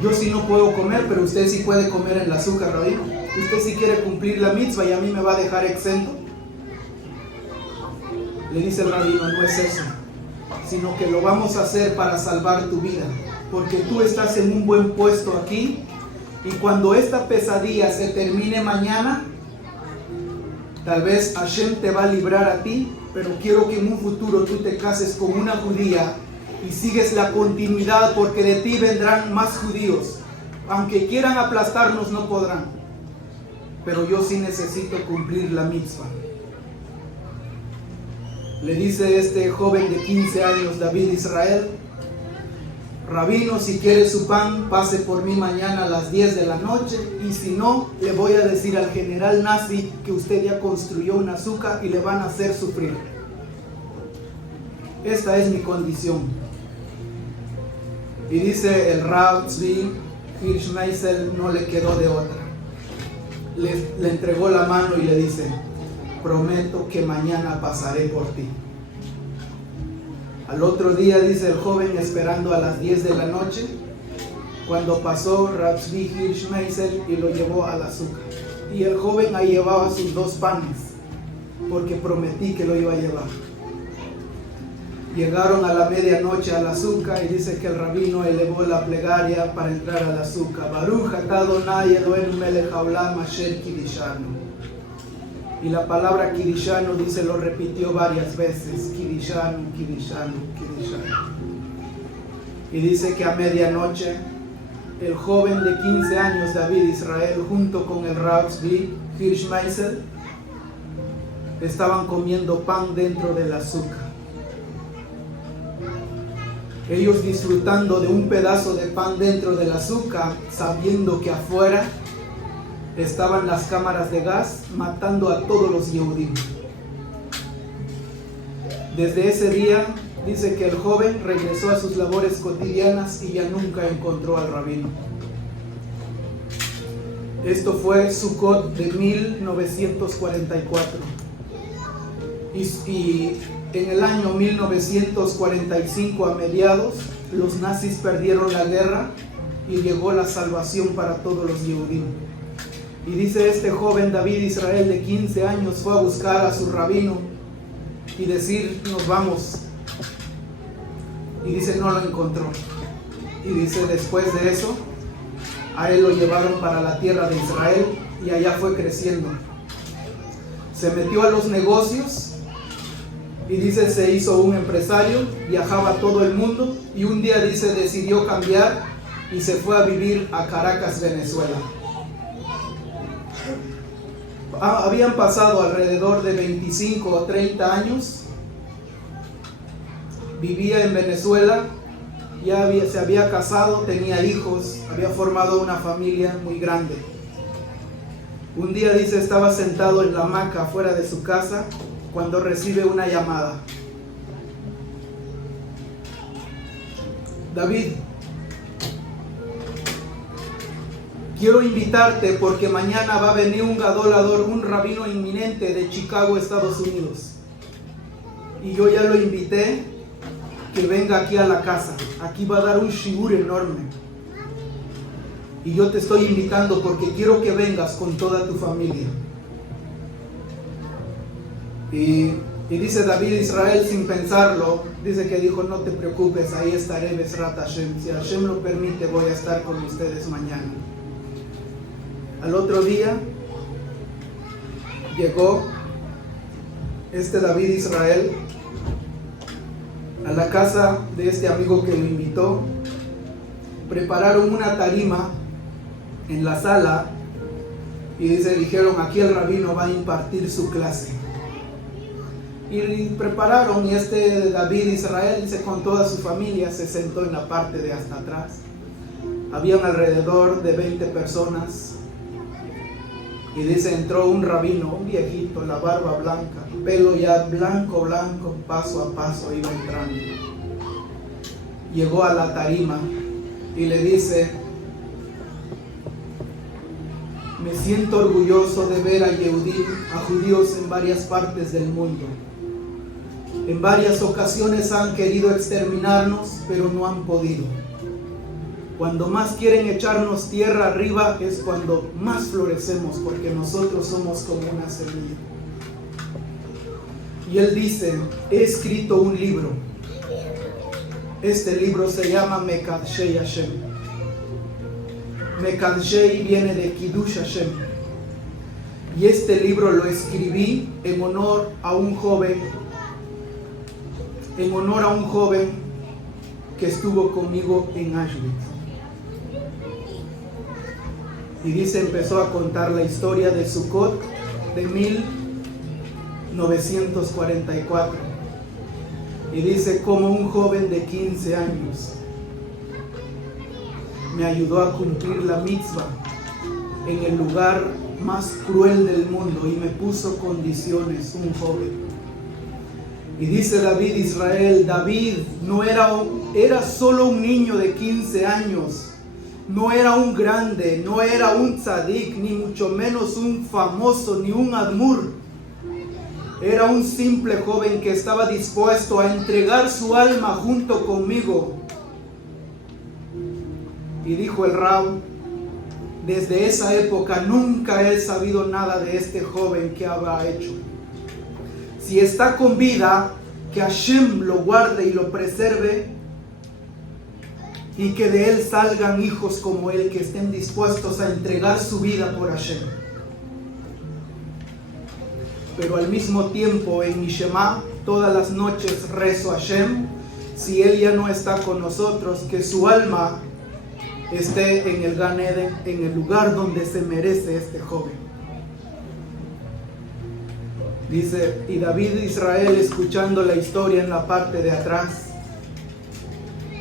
yo sí no puedo comer, pero usted sí puede comer en la azúcar, rabino. Usted sí quiere cumplir la mitzvah y a mí me va a dejar exento. Le dice el rabino: no es eso, sino que lo vamos a hacer para salvar tu vida, porque tú estás en un buen puesto aquí, y cuando esta pesadilla se termine mañana, tal vez Hashem te va a librar a ti, pero quiero que en un futuro tú te cases con una judía y sigues la continuidad, porque de ti vendrán más judíos. Aunque quieran aplastarnos, no podrán. Pero yo sí necesito cumplir la mitzvah. Le dice este joven de 15 años, David Israel: rabino, si quiere su pan, pase por mí mañana a las 10 de la noche, y si no, le voy a decir al general nazi que usted ya construyó un azúcar y le van a hacer sufrir. Esta es mi condición. Y dice el Rab Tzvi Hirsch Meisel, no le quedó de otra. Le entregó la mano y le dice: prometo que mañana pasaré por ti. Al otro día, dice el joven, esperando a las 10 de la noche, cuando pasó Rab Tzvi Hirsch Meisel y lo llevó al azúcar. Y el joven ahí llevaba sus 2 panes, porque prometí que lo iba a llevar. Llegaron a la medianoche al azúcar y dice que el rabino elevó la plegaria para entrar al azúcar. Baruch atah Adonai Eloheinu melech haolam asher kiddushanu. Y la palabra kiddushanu, dice, lo repitió varias veces. Kiddushanu, kiddushanu, kiddushanu. Y dice que a medianoche el joven de 15 años, David Israel, junto con el Rav Zvi Hirschmeisel, estaban comiendo pan dentro del azúcar. Ellos disfrutando de un pedazo de pan dentro del azúcar, sabiendo que afuera estaban las cámaras de gas matando a todos los Yehudim. Desde ese día, dice que el joven regresó a sus labores cotidianas y ya nunca encontró al rabino. Esto fue Sukkot de 1944. Y en el año 1945, a mediados, los nazis perdieron la guerra y llegó la salvación para todos los Yehudim. Y dice este joven David Israel de 15 años fue a buscar a su rabino y decir, nos vamos. Y dice, no lo encontró. Y dice, después de eso, a él lo llevaron para la tierra de Israel y allá fue creciendo. Se metió a los negocios y dice, se hizo un empresario, viajaba a todo el mundo y un día, dice, decidió cambiar y se fue a vivir a Caracas, Venezuela. Habían pasado alrededor de 25 o 30 años. Vivía en Venezuela, se había casado, tenía hijos, había formado una familia muy grande. Un día, dice, estaba sentado en la hamaca fuera de su casa cuando recibe una llamada. David, quiero invitarte porque mañana va a venir un gadolador, un rabino inminente de Chicago, Estados Unidos. Y yo ya lo invité que venga aquí a la casa. Aquí va a dar un shiur enorme. Y yo te estoy invitando porque quiero que vengas con toda tu familia. Y dice David Israel, sin pensarlo, dice que dijo, no te preocupes, ahí estaré, Besrat Hashem. Si Hashem lo permite, voy a estar con ustedes mañana. Al otro día, llegó este David Israel a la casa de este amigo que lo invitó. Prepararon una tarima en la sala y dijeron, aquí el rabino va a impartir su clase. Y prepararon, y este David Israel, dice, con toda su familia se sentó en la parte de hasta atrás. Habían alrededor de 20 personas. Y dice, entró un rabino, un viejito, la barba blanca, pelo ya blanco, paso a paso iba entrando. Llegó a la tarima y le dice, me siento orgulloso de ver a Yehudim, a judíos en varias partes del mundo. En varias ocasiones han querido exterminarnos, pero no han podido. Cuando más quieren echarnos tierra arriba es cuando más florecemos, porque nosotros somos como una semilla. Y él dice, he escrito un libro. Este libro se llama Mekadshei Hashem. Mekadshei viene de Kiddush Hashem. Y este libro lo escribí en honor a un joven que estuvo conmigo en Auschwitz. Y dice, empezó a contar la historia de Sukkot de 1944. Y dice, como un joven de 15 años me ayudó a cumplir la mitzvah en el lugar más cruel del mundo y me puso condiciones, un joven. Y dice David Israel, David no era solo un niño de 15 años. No era un grande, no era un tzadik, ni mucho menos un famoso, ni un admur. Era un simple joven que estaba dispuesto a entregar su alma junto conmigo. Y dijo el Rab, desde esa época nunca he sabido nada de este joven que había hecho. Si está con vida, que Hashem lo guarde y lo preserve, y que de él salgan hijos como él, que estén dispuestos a entregar su vida por Hashem. Pero al mismo tiempo en mi Shema todas las noches rezo a Hashem, si él ya no está con nosotros, que su alma esté en el Gan Eden, en el lugar donde se merece este joven. Dice, y David Israel, escuchando la historia en la parte de atrás,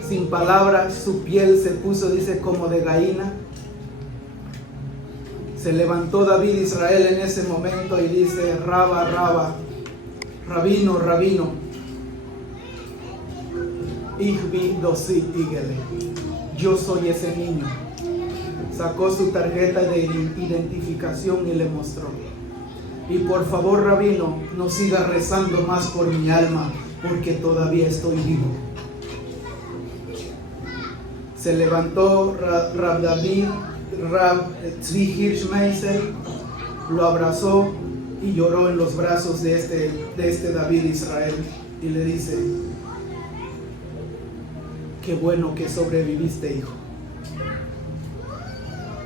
sin palabras, su piel se puso, dice, como de gallina. Se levantó David Israel en ese momento y dice, Rabba, Rabba, Rabino, Rabino, Ich bin Dosi Igele, yo soy ese niño. Sacó su tarjeta de identificación y le mostró. Y por favor, Rabino, no siga rezando más por mi alma, porque todavía estoy vivo. Se levantó Rab David, Rab Tzvi Hirschmeiser, lo abrazó y lloró en los brazos de este David Israel y le dice, qué bueno que sobreviviste, hijo.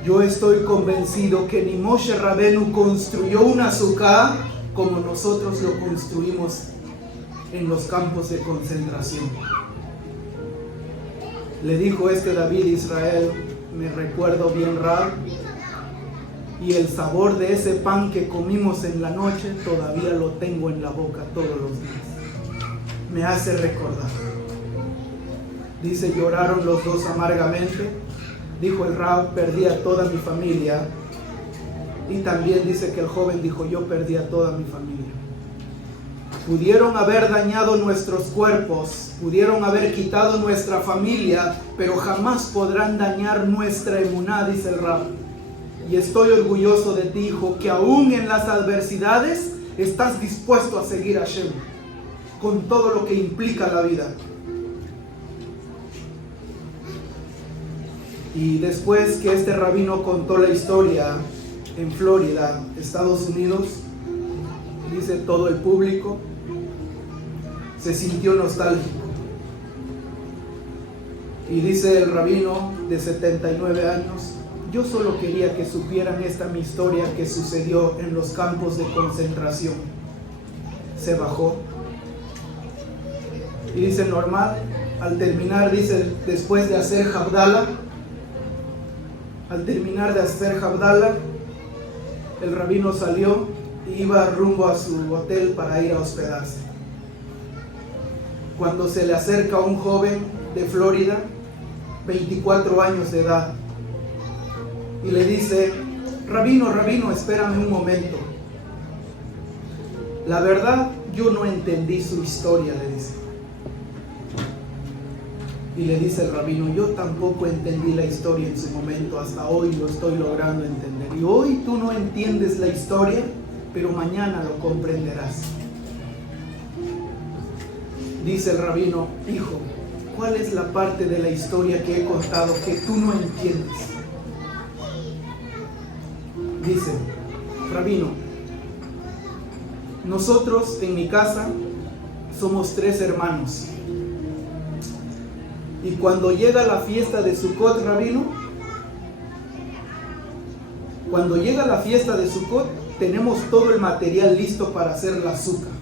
Yo estoy convencido que ni Moshe Rabenu construyó una sukkah como nosotros lo construimos en los campos de concentración. Le dijo David Israel, me recuerdo bien, Rab, y el sabor de ese pan que comimos en la noche todavía lo tengo en la boca todos los días. Me hace recordar. Dice, lloraron los dos amargamente. Dijo el Rab, perdí a toda mi familia. Y también dice que el joven dijo, yo perdí a toda mi familia. Pudieron haber dañado nuestros cuerpos, pudieron haber quitado nuestra familia, pero jamás podrán dañar nuestra emuná, dice el Rab. Y estoy orgulloso de ti, hijo, que aún en las adversidades estás dispuesto a seguir a Hashem, con todo lo que implica la vida. Y después que este rabino contó la historia en Florida, Estados Unidos, dice, todo el público se sintió nostálgico. Y dice el rabino de 79 años, yo solo quería que supieran esta mi historia que sucedió en los campos de concentración. Se bajó. Y dice, normal, al terminar, dice, después de hacer Havdalah, el rabino salió y iba rumbo a su hotel para ir a hospedarse. Cuando se le acerca un joven de Florida, 24 años de edad, y le dice, Rabino, espérame un momento. La verdad, yo no entendí su historia, le dice. Y le dice el rabino, yo tampoco entendí la historia en su momento, hasta hoy lo estoy logrando entender. Y hoy tú no entiendes la historia, pero mañana lo comprenderás. Dice el rabino, hijo, ¿cuál es la parte de la historia que he contado que tú no entiendes? Dice, rabino, nosotros en mi casa somos 3 hermanos. Y cuando llega la fiesta de Sukkot, rabino, cuando llega la fiesta de Sukkot, tenemos todo el material listo para hacer la azúcar.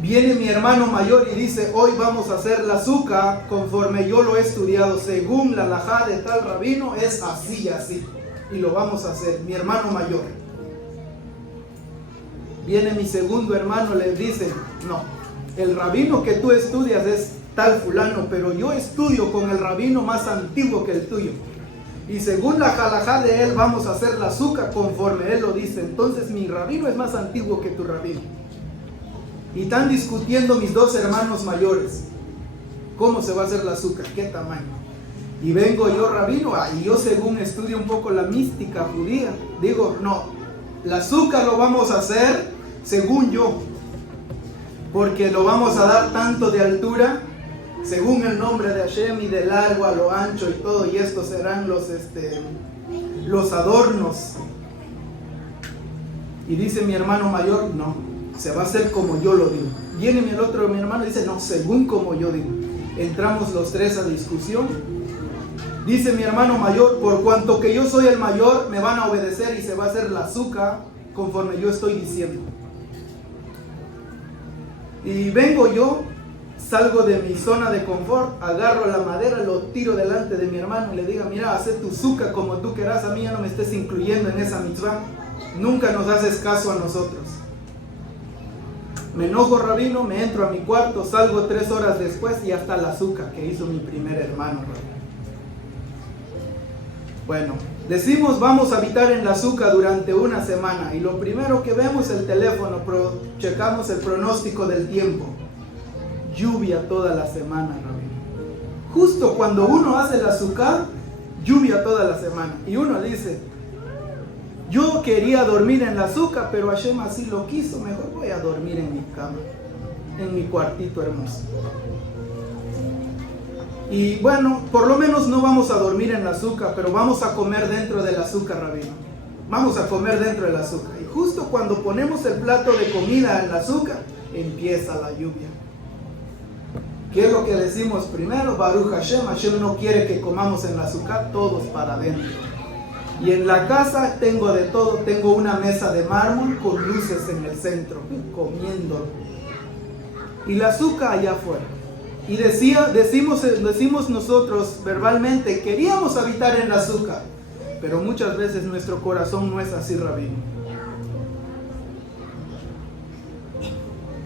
Viene mi hermano mayor y dice, hoy vamos a hacer la azúcar conforme yo lo he estudiado, según la halajá de tal rabino, es así y así. Y lo vamos a hacer, mi hermano mayor. Viene mi segundo hermano, le dice, no, el rabino que tú estudias es tal fulano, pero yo estudio con el rabino más antiguo que el tuyo. Y según la halajá de él, vamos a hacer la azúcar conforme él lo dice. Entonces mi rabino es más antiguo que tu rabino. Y están discutiendo mis 2 hermanos mayores. ¿Cómo se va a hacer la azúcar? ¿Qué tamaño? Y vengo yo, rabino, y yo según estudio un poco la mística judía, digo, no, la azúcar lo vamos a hacer según yo. Porque lo vamos a dar tanto de altura, según el nombre de Hashem, y de largo a lo ancho y todo, y estos serán los adornos. Y dice mi hermano mayor, no, se va a hacer como yo lo digo. Viene mi hermano y dice, no, según como yo digo. Entramos los tres a discusión. Dice mi hermano mayor, por cuanto que yo soy el mayor, me van a obedecer y se va a hacer la azúcar conforme yo estoy diciendo. Y vengo yo, salgo de mi zona de confort, agarro la madera, lo tiro delante de mi hermano y le digo, mira, haz tu azúcar como tú quieras, a mí ya no me estés incluyendo en esa mitzvah. Nunca nos haces caso a nosotros. Me enojo, rabino, me entro a mi cuarto, salgo 3 horas después y hasta el azúcar que hizo mi primer hermano, rabino. Bueno, decimos vamos a habitar en la azúcar durante una semana y lo primero que vemos es el teléfono, checamos el pronóstico del tiempo. Lluvia toda la semana, rabino. Justo cuando uno hace el azúcar, lluvia toda la semana. Y uno dice, yo quería dormir en la azúcar, pero Hashem así lo quiso, mejor voy a dormir en mi cama, en mi cuartito hermoso. Y bueno, por lo menos no vamos a dormir en la azúcar, pero vamos a comer dentro del azúcar, rabino. Vamos a comer dentro del azúcar. Y justo cuando ponemos el plato de comida en el azúcar, empieza la lluvia. ¿Qué es lo que decimos primero? Baruch Hashem, Hashem no quiere que comamos en el azúcar, todos para adentro. Y en la casa tengo de todo, tengo una mesa de mármol con luces en el centro, comiendo. Y la azúcar allá afuera. Y decimos nosotros verbalmente, queríamos habitar en la azúcar, pero muchas veces nuestro corazón no es así, rabino.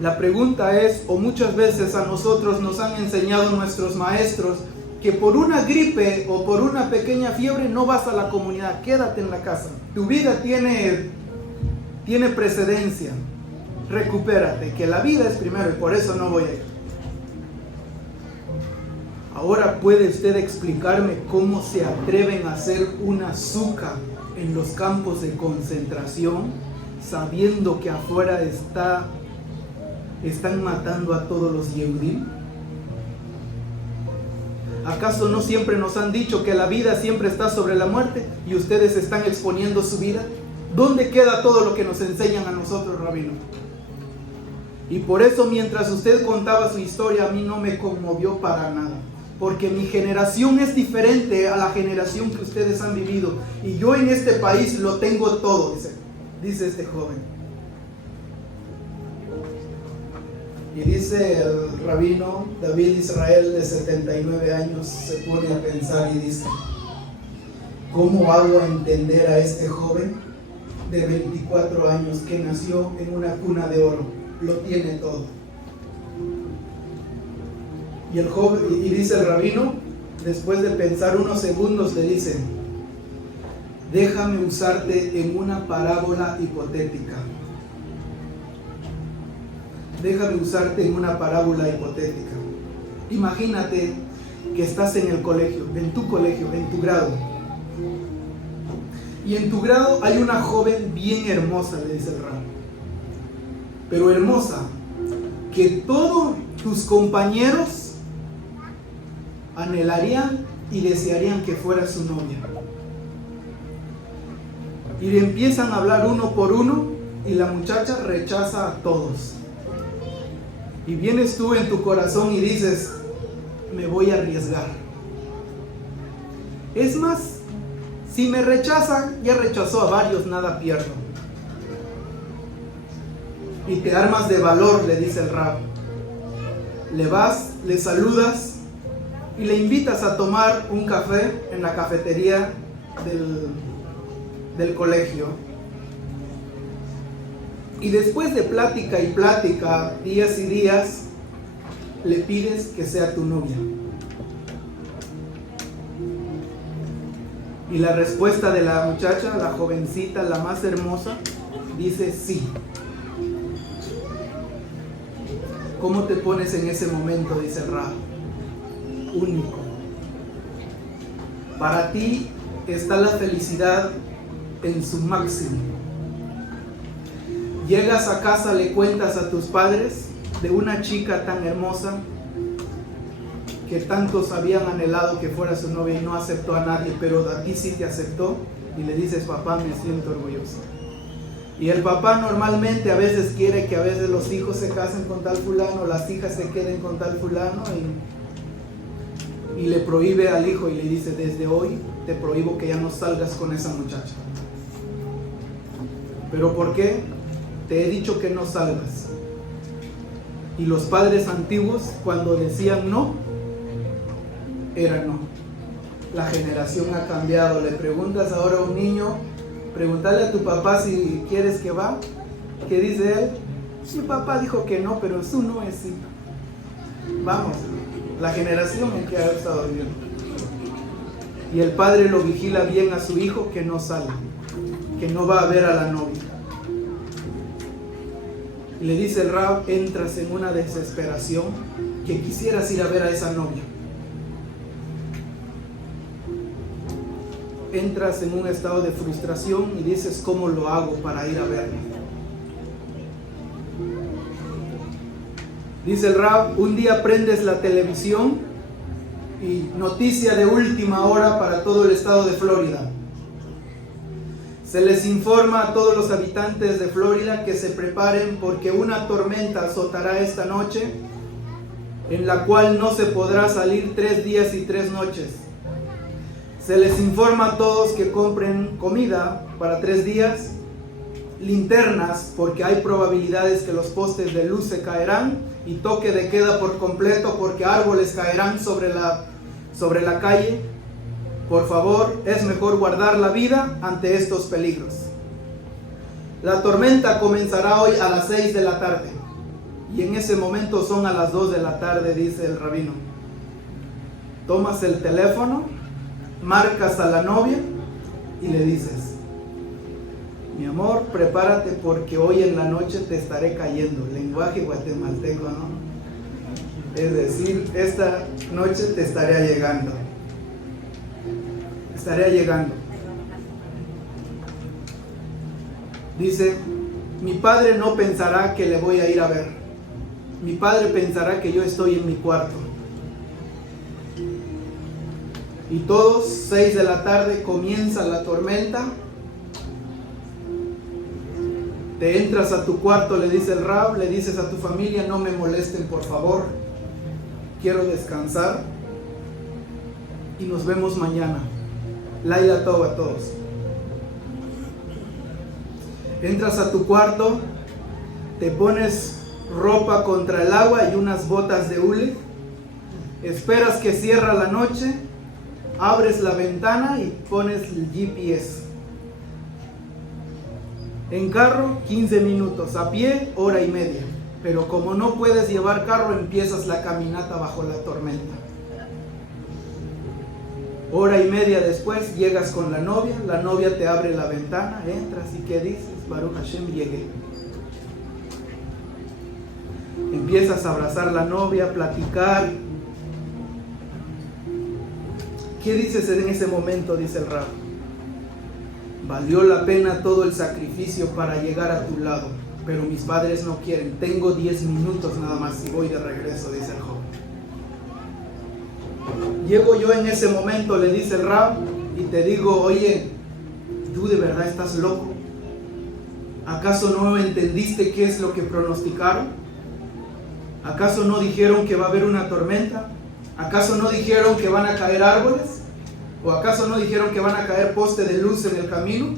La pregunta es, o muchas veces a nosotros nos han enseñado nuestros maestros, que por una gripe o por una pequeña fiebre no vas a la comunidad, quédate en la casa. Tu vida tiene precedencia, recupérate, que la vida es primero y por eso no voy a ir. Ahora puede usted explicarme cómo se atreven a hacer una azúcar en los campos de concentración, sabiendo que afuera están matando a todos los Yehudim. ¿Acaso no siempre nos han dicho que la vida siempre está sobre la muerte y ustedes están exponiendo su vida? ¿Dónde queda todo lo que nos enseñan a nosotros, rabino? Y por eso mientras usted contaba su historia a mí no me conmovió para nada, porque mi generación es diferente a la generación que ustedes han vivido y yo en este país lo tengo todo, dice este joven. Y dice el rabino David Israel, de 79 años, se pone a pensar y dice, ¿cómo hago a entender a este joven de 24 años que nació en una cuna de oro? Lo tiene todo. Y el joven, y dice el rabino, después de pensar unos segundos, le dice, déjame usarte en una parábola hipotética. Déjame usarte en una parábola hipotética. Imagínate que estás en el colegio, en tu grado. Y en tu grado hay una joven bien hermosa, le dice el rabino. Pero hermosa, que todos tus compañeros anhelarían y desearían que fuera su novia. Y le empiezan a hablar uno por uno y la muchacha rechaza a todos. Y vienes tú en tu corazón y dices, me voy a arriesgar. Es más, si me rechazan, ya rechazó a varios, nada pierdo. Y te armas de valor, le dice el rab. Le vas, le saludas y le invitas a tomar un café en la cafetería del colegio. Y después de plática y plática, días y días, le pides que sea tu novia. Y la respuesta de la muchacha, la jovencita, la más hermosa, dice sí. ¿Cómo te pones en ese momento? Dice el Rab. Único. Para ti está la felicidad en su máximo. Llegas a casa, le cuentas a tus padres de una chica tan hermosa que tantos habían anhelado que fuera su novia y no aceptó a nadie, pero a ti sí te aceptó, y le dices, papá, me siento orgulloso. Y el papá normalmente a veces quiere que a veces los hijos se casen con tal fulano, las hijas se queden con tal fulano, y le prohíbe al hijo y le dice: desde hoy te prohíbo que ya no salgas con esa muchacha. ¿Pero por qué? Te he dicho que no salgas. Y los padres antiguos, cuando decían no, era no. La generación ha cambiado. Le preguntas ahora a un niño, pregúntale a tu papá si quieres que va. ¿Qué dice él? Mi papá dijo que no, pero su no es sí. Vamos, la generación en que ha estado viviendo. Y el padre lo vigila bien a su hijo que no sale, que no va a ver a la novia. Y le dice el Rab: entras en una desesperación que quisieras ir a ver a esa novia. Entras en un estado de frustración y dices: ¿cómo lo hago para ir a verla? Dice el Rab: un día prendes la televisión y noticia de última hora para todo el estado de Florida. Se les informa a todos los habitantes de Florida que se preparen porque una tormenta azotará esta noche, en la cual no se podrá salir 3 días y 3 noches. Se les informa a todos que compren comida para 3 días, linternas porque hay probabilidades que los postes de luz se caerán, y toque de queda por completo porque árboles caerán sobre la calle. Por favor, es mejor guardar la vida ante estos peligros. La tormenta comenzará hoy a las 6 de la tarde y en ese momento son a las 2 de la tarde, dice el rabino. Tomas el teléfono, marcas a la novia y le dices: mi amor, prepárate porque hoy en la noche te estaré cayendo. Lenguaje guatemalteco, ¿no? Es decir, esta noche te estaré allegando. Estaré allegando. Dice: mi padre no pensará que le voy a ir a ver. Mi padre pensará que yo estoy en mi cuarto. Y todos, 6 de la tarde, comienza la tormenta. Te entras a tu cuarto, le dice el Rab, le dices a tu familia: no me molesten, por favor, quiero descansar y nos vemos mañana. Laila Tov a todos. Entras a tu cuarto, te pones ropa contra el agua y unas botas de hule, esperas que cierra la noche, abres la ventana y pones el GPS. En carro, 15 minutos, a pie, 1:30. Pero como no puedes llevar carro, empiezas la caminata bajo la tormenta. 1:30 después llegas con la novia te abre la ventana, entras y ¿qué dices? Baruch Hashem, llegué. Empiezas a abrazar a la novia, platicar. ¿Qué dices en ese momento? Dice el Rab: valió la pena todo el sacrificio para llegar a tu lado, pero mis padres no quieren. Tengo 10 minutos nada más y voy de regreso, dice el joven. Llego yo en ese momento, le dice el Rab, y te digo: oye, ¿tú de verdad estás loco? ¿Acaso no entendiste qué es lo que pronosticaron? ¿Acaso no dijeron que va a haber una tormenta? ¿Acaso no dijeron que van a caer árboles? ¿O acaso no dijeron que van a caer postes de luz en el camino?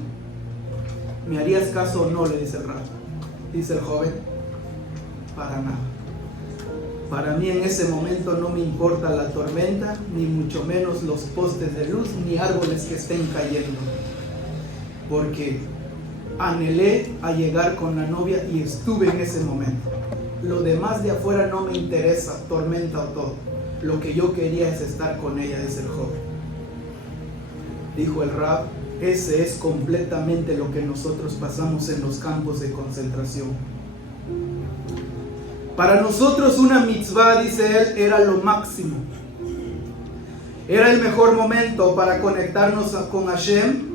¿Me harías caso o no? Le dice el Rab. Dice el joven: para nada. Para mí en ese momento no me importa la tormenta, ni mucho menos los postes de luz, ni árboles que estén cayendo. Porque anhelé a llegar con la novia y estuve en ese momento. Lo demás de afuera no me interesa, tormenta o todo. Lo que yo quería es estar con ella, dice el joven. Dijo el Rab: ese es completamente lo que nosotros pasamos en los campos de concentración. Para nosotros una mitzvah, dice él, era lo máximo. Era el mejor momento para conectarnos con Hashem.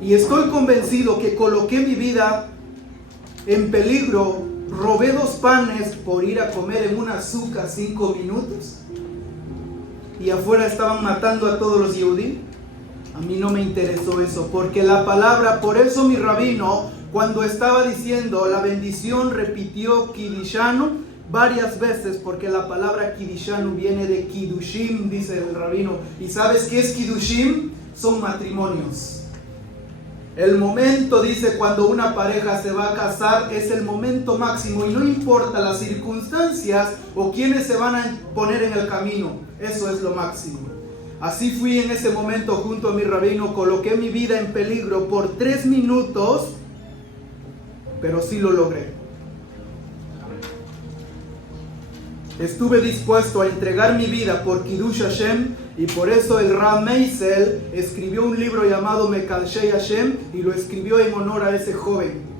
Y estoy convencido que coloqué mi vida en peligro. Robé 2 panes por ir a comer en una azúcar 5 minutos. Y afuera estaban matando a todos los Yehudim. A mí no me interesó eso, porque la palabra, por eso mi rabino Cuando estaba diciendo la bendición, repitió Kiddushanu varias veces, porque la palabra Kiddushanu viene de Kiddushim, dice el rabino. ¿Y sabes qué es Kiddushim? Son matrimonios. El momento, dice, cuando una pareja se va a casar, es el momento máximo y no importa las circunstancias o quiénes se van a poner en el camino, eso es lo máximo. Así fui en ese momento junto a mi rabino, coloqué mi vida en peligro por 3 minutos, pero sí lo logré. Estuve dispuesto a entregar mi vida por Kiddush Hashem, y por eso el Rav Meisel escribió un libro llamado Mekadshei Hashem, y lo escribió en honor a ese joven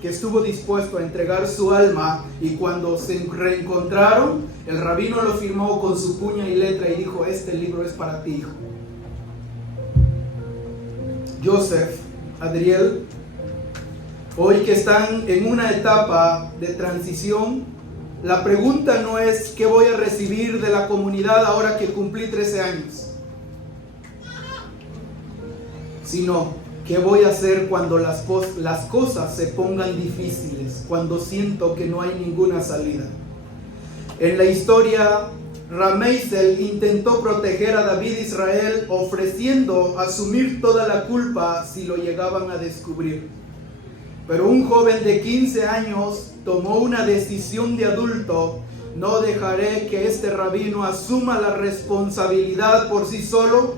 que estuvo dispuesto a entregar su alma, y cuando se reencontraron, el rabino lo firmó con su puño y letra y dijo: este libro es para ti, hijo. Joseph, Adriel, hoy que están en una etapa de transición, la pregunta no es qué voy a recibir de la comunidad ahora que cumplí 13 años, sino qué voy a hacer cuando las cosas se pongan difíciles, cuando siento que no hay ninguna salida. En la historia, Rav Meisel intentó proteger a David Israel ofreciendo asumir toda la culpa si lo llegaban a descubrir. Pero un joven de 15 años tomó una decisión de adulto: no dejaré que este rabino asuma la responsabilidad por sí solo,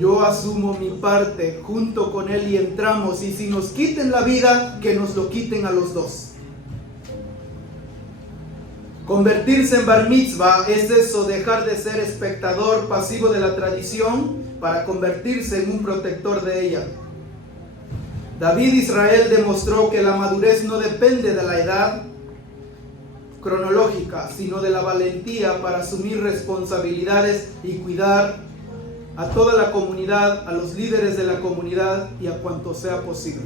yo asumo mi parte junto con él y entramos, y si nos quiten la vida, que nos lo quiten a los dos. Convertirse en bar mitzvah es eso, dejar de ser espectador pasivo de la tradición para convertirse en un protector de ella. David Israel demostró que la madurez no depende de la edad cronológica, sino de la valentía para asumir responsabilidades y cuidar a toda la comunidad, a los líderes de la comunidad y a cuanto sea posible.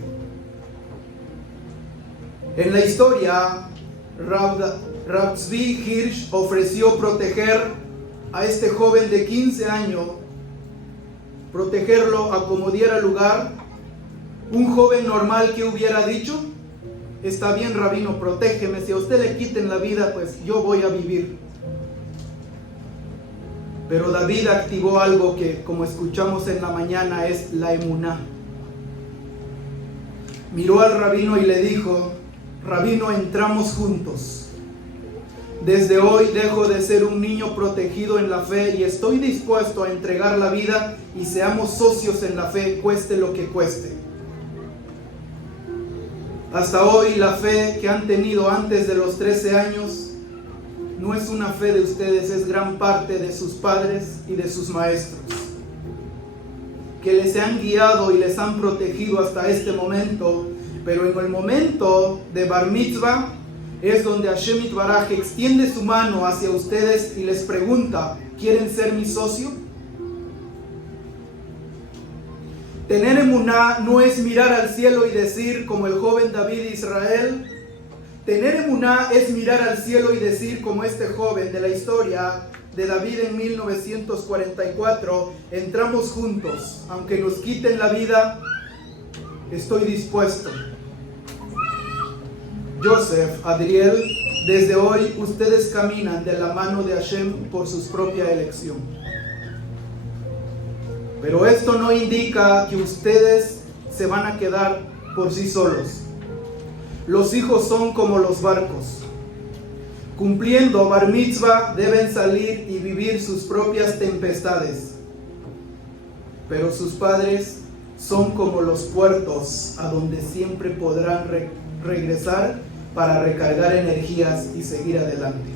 En la historia, Rav Tzvi Hirsch ofreció proteger a este joven de 15 años, protegerlo a como diera lugar. Un joven normal que hubiera dicho: está bien, rabino, protégeme, si a usted le quiten la vida, pues yo voy a vivir. Pero David activó algo que, como escuchamos en la mañana, es la emuná. Miró al rabino y le dijo: rabino, entramos juntos. Desde hoy dejo de ser un niño protegido en la fe y estoy dispuesto a entregar la vida, y seamos socios en la fe, cueste lo que cueste. Hasta hoy la fe que han tenido antes de los 13 años no es una fe de ustedes, es gran parte de sus padres y de sus maestros, que les han guiado y les han protegido hasta este momento. Pero en el momento de Bar Mitzvah es donde Hashem Yitbaraj extiende su mano hacia ustedes y les pregunta: ¿quieren ser mi socio? Tener emuná no es mirar al cielo y decir como el joven David Israel. Tener emuná es mirar al cielo y decir como este joven de la historia de David en 1944: entramos juntos, aunque nos quiten la vida, estoy dispuesto. Joseph, Adriel, desde hoy ustedes caminan de la mano de Hashem por su propia elección. Pero esto no indica que ustedes se van a quedar por sí solos. Los hijos son como los barcos. Cumpliendo bar mitzvah deben salir y vivir sus propias tempestades. Pero sus padres son como los puertos a donde siempre podrán regresar para recargar energías y seguir adelante.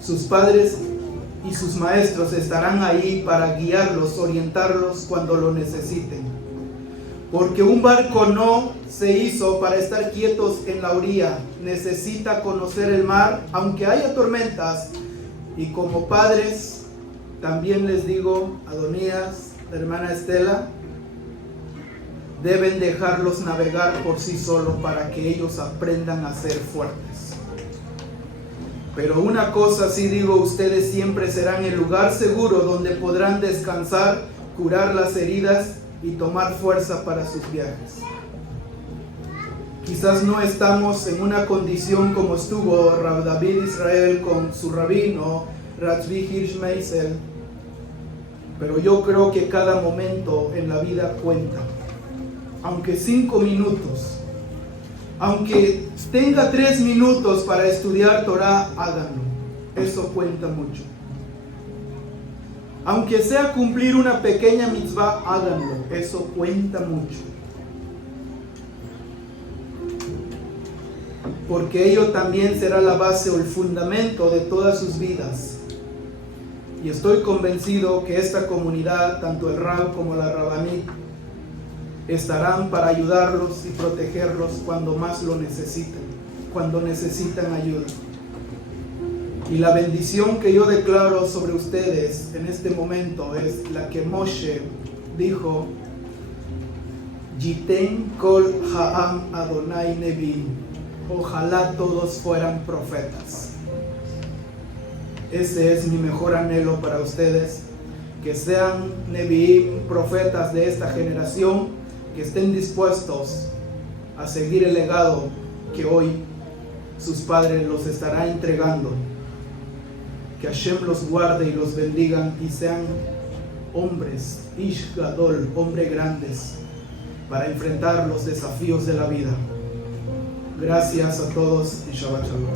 Sus padres y sus maestros estarán ahí para guiarlos, orientarlos cuando lo necesiten. Porque un barco no se hizo para estar quietos en la orilla, necesita conocer el mar, aunque haya tormentas. Y como padres, también les digo, Adonías, la hermana Estela, deben dejarlos navegar por sí solos para que ellos aprendan a ser fuertes. Pero una cosa sí digo, ustedes siempre serán el lugar seguro donde podrán descansar, curar las heridas y tomar fuerza para sus viajes. Quizás no estamos en una condición como estuvo Rab David Israel con su rabino, Ratzvi Hirsch Meisel, pero yo creo que cada momento en la vida cuenta. Aunque 5 minutos, aunque tenga 3 minutos para estudiar Torah, háganlo. Eso cuenta mucho. Aunque sea cumplir una pequeña mitzvah, háganlo. Eso cuenta mucho. Porque ello también será la base o el fundamento de todas sus vidas. Y estoy convencido que esta comunidad, tanto el Rab como la Rabanit, estarán para ayudarlos y protegerlos cuando más lo necesiten, cuando necesitan ayuda. Y la bendición que yo declaro sobre ustedes en este momento es la que Moshe dijo: Yiten kol ha'am Adonai neviim. Ojalá todos fueran profetas. Ese es mi mejor anhelo para ustedes, que sean neviim, profetas de esta generación, que estén dispuestos a seguir el legado que hoy sus padres los estará entregando. Que Hashem los guarde y los bendiga y sean hombres, Ish Gadol, hombres grandes, para enfrentar los desafíos de la vida. Gracias a todos y Shabbat Shalom.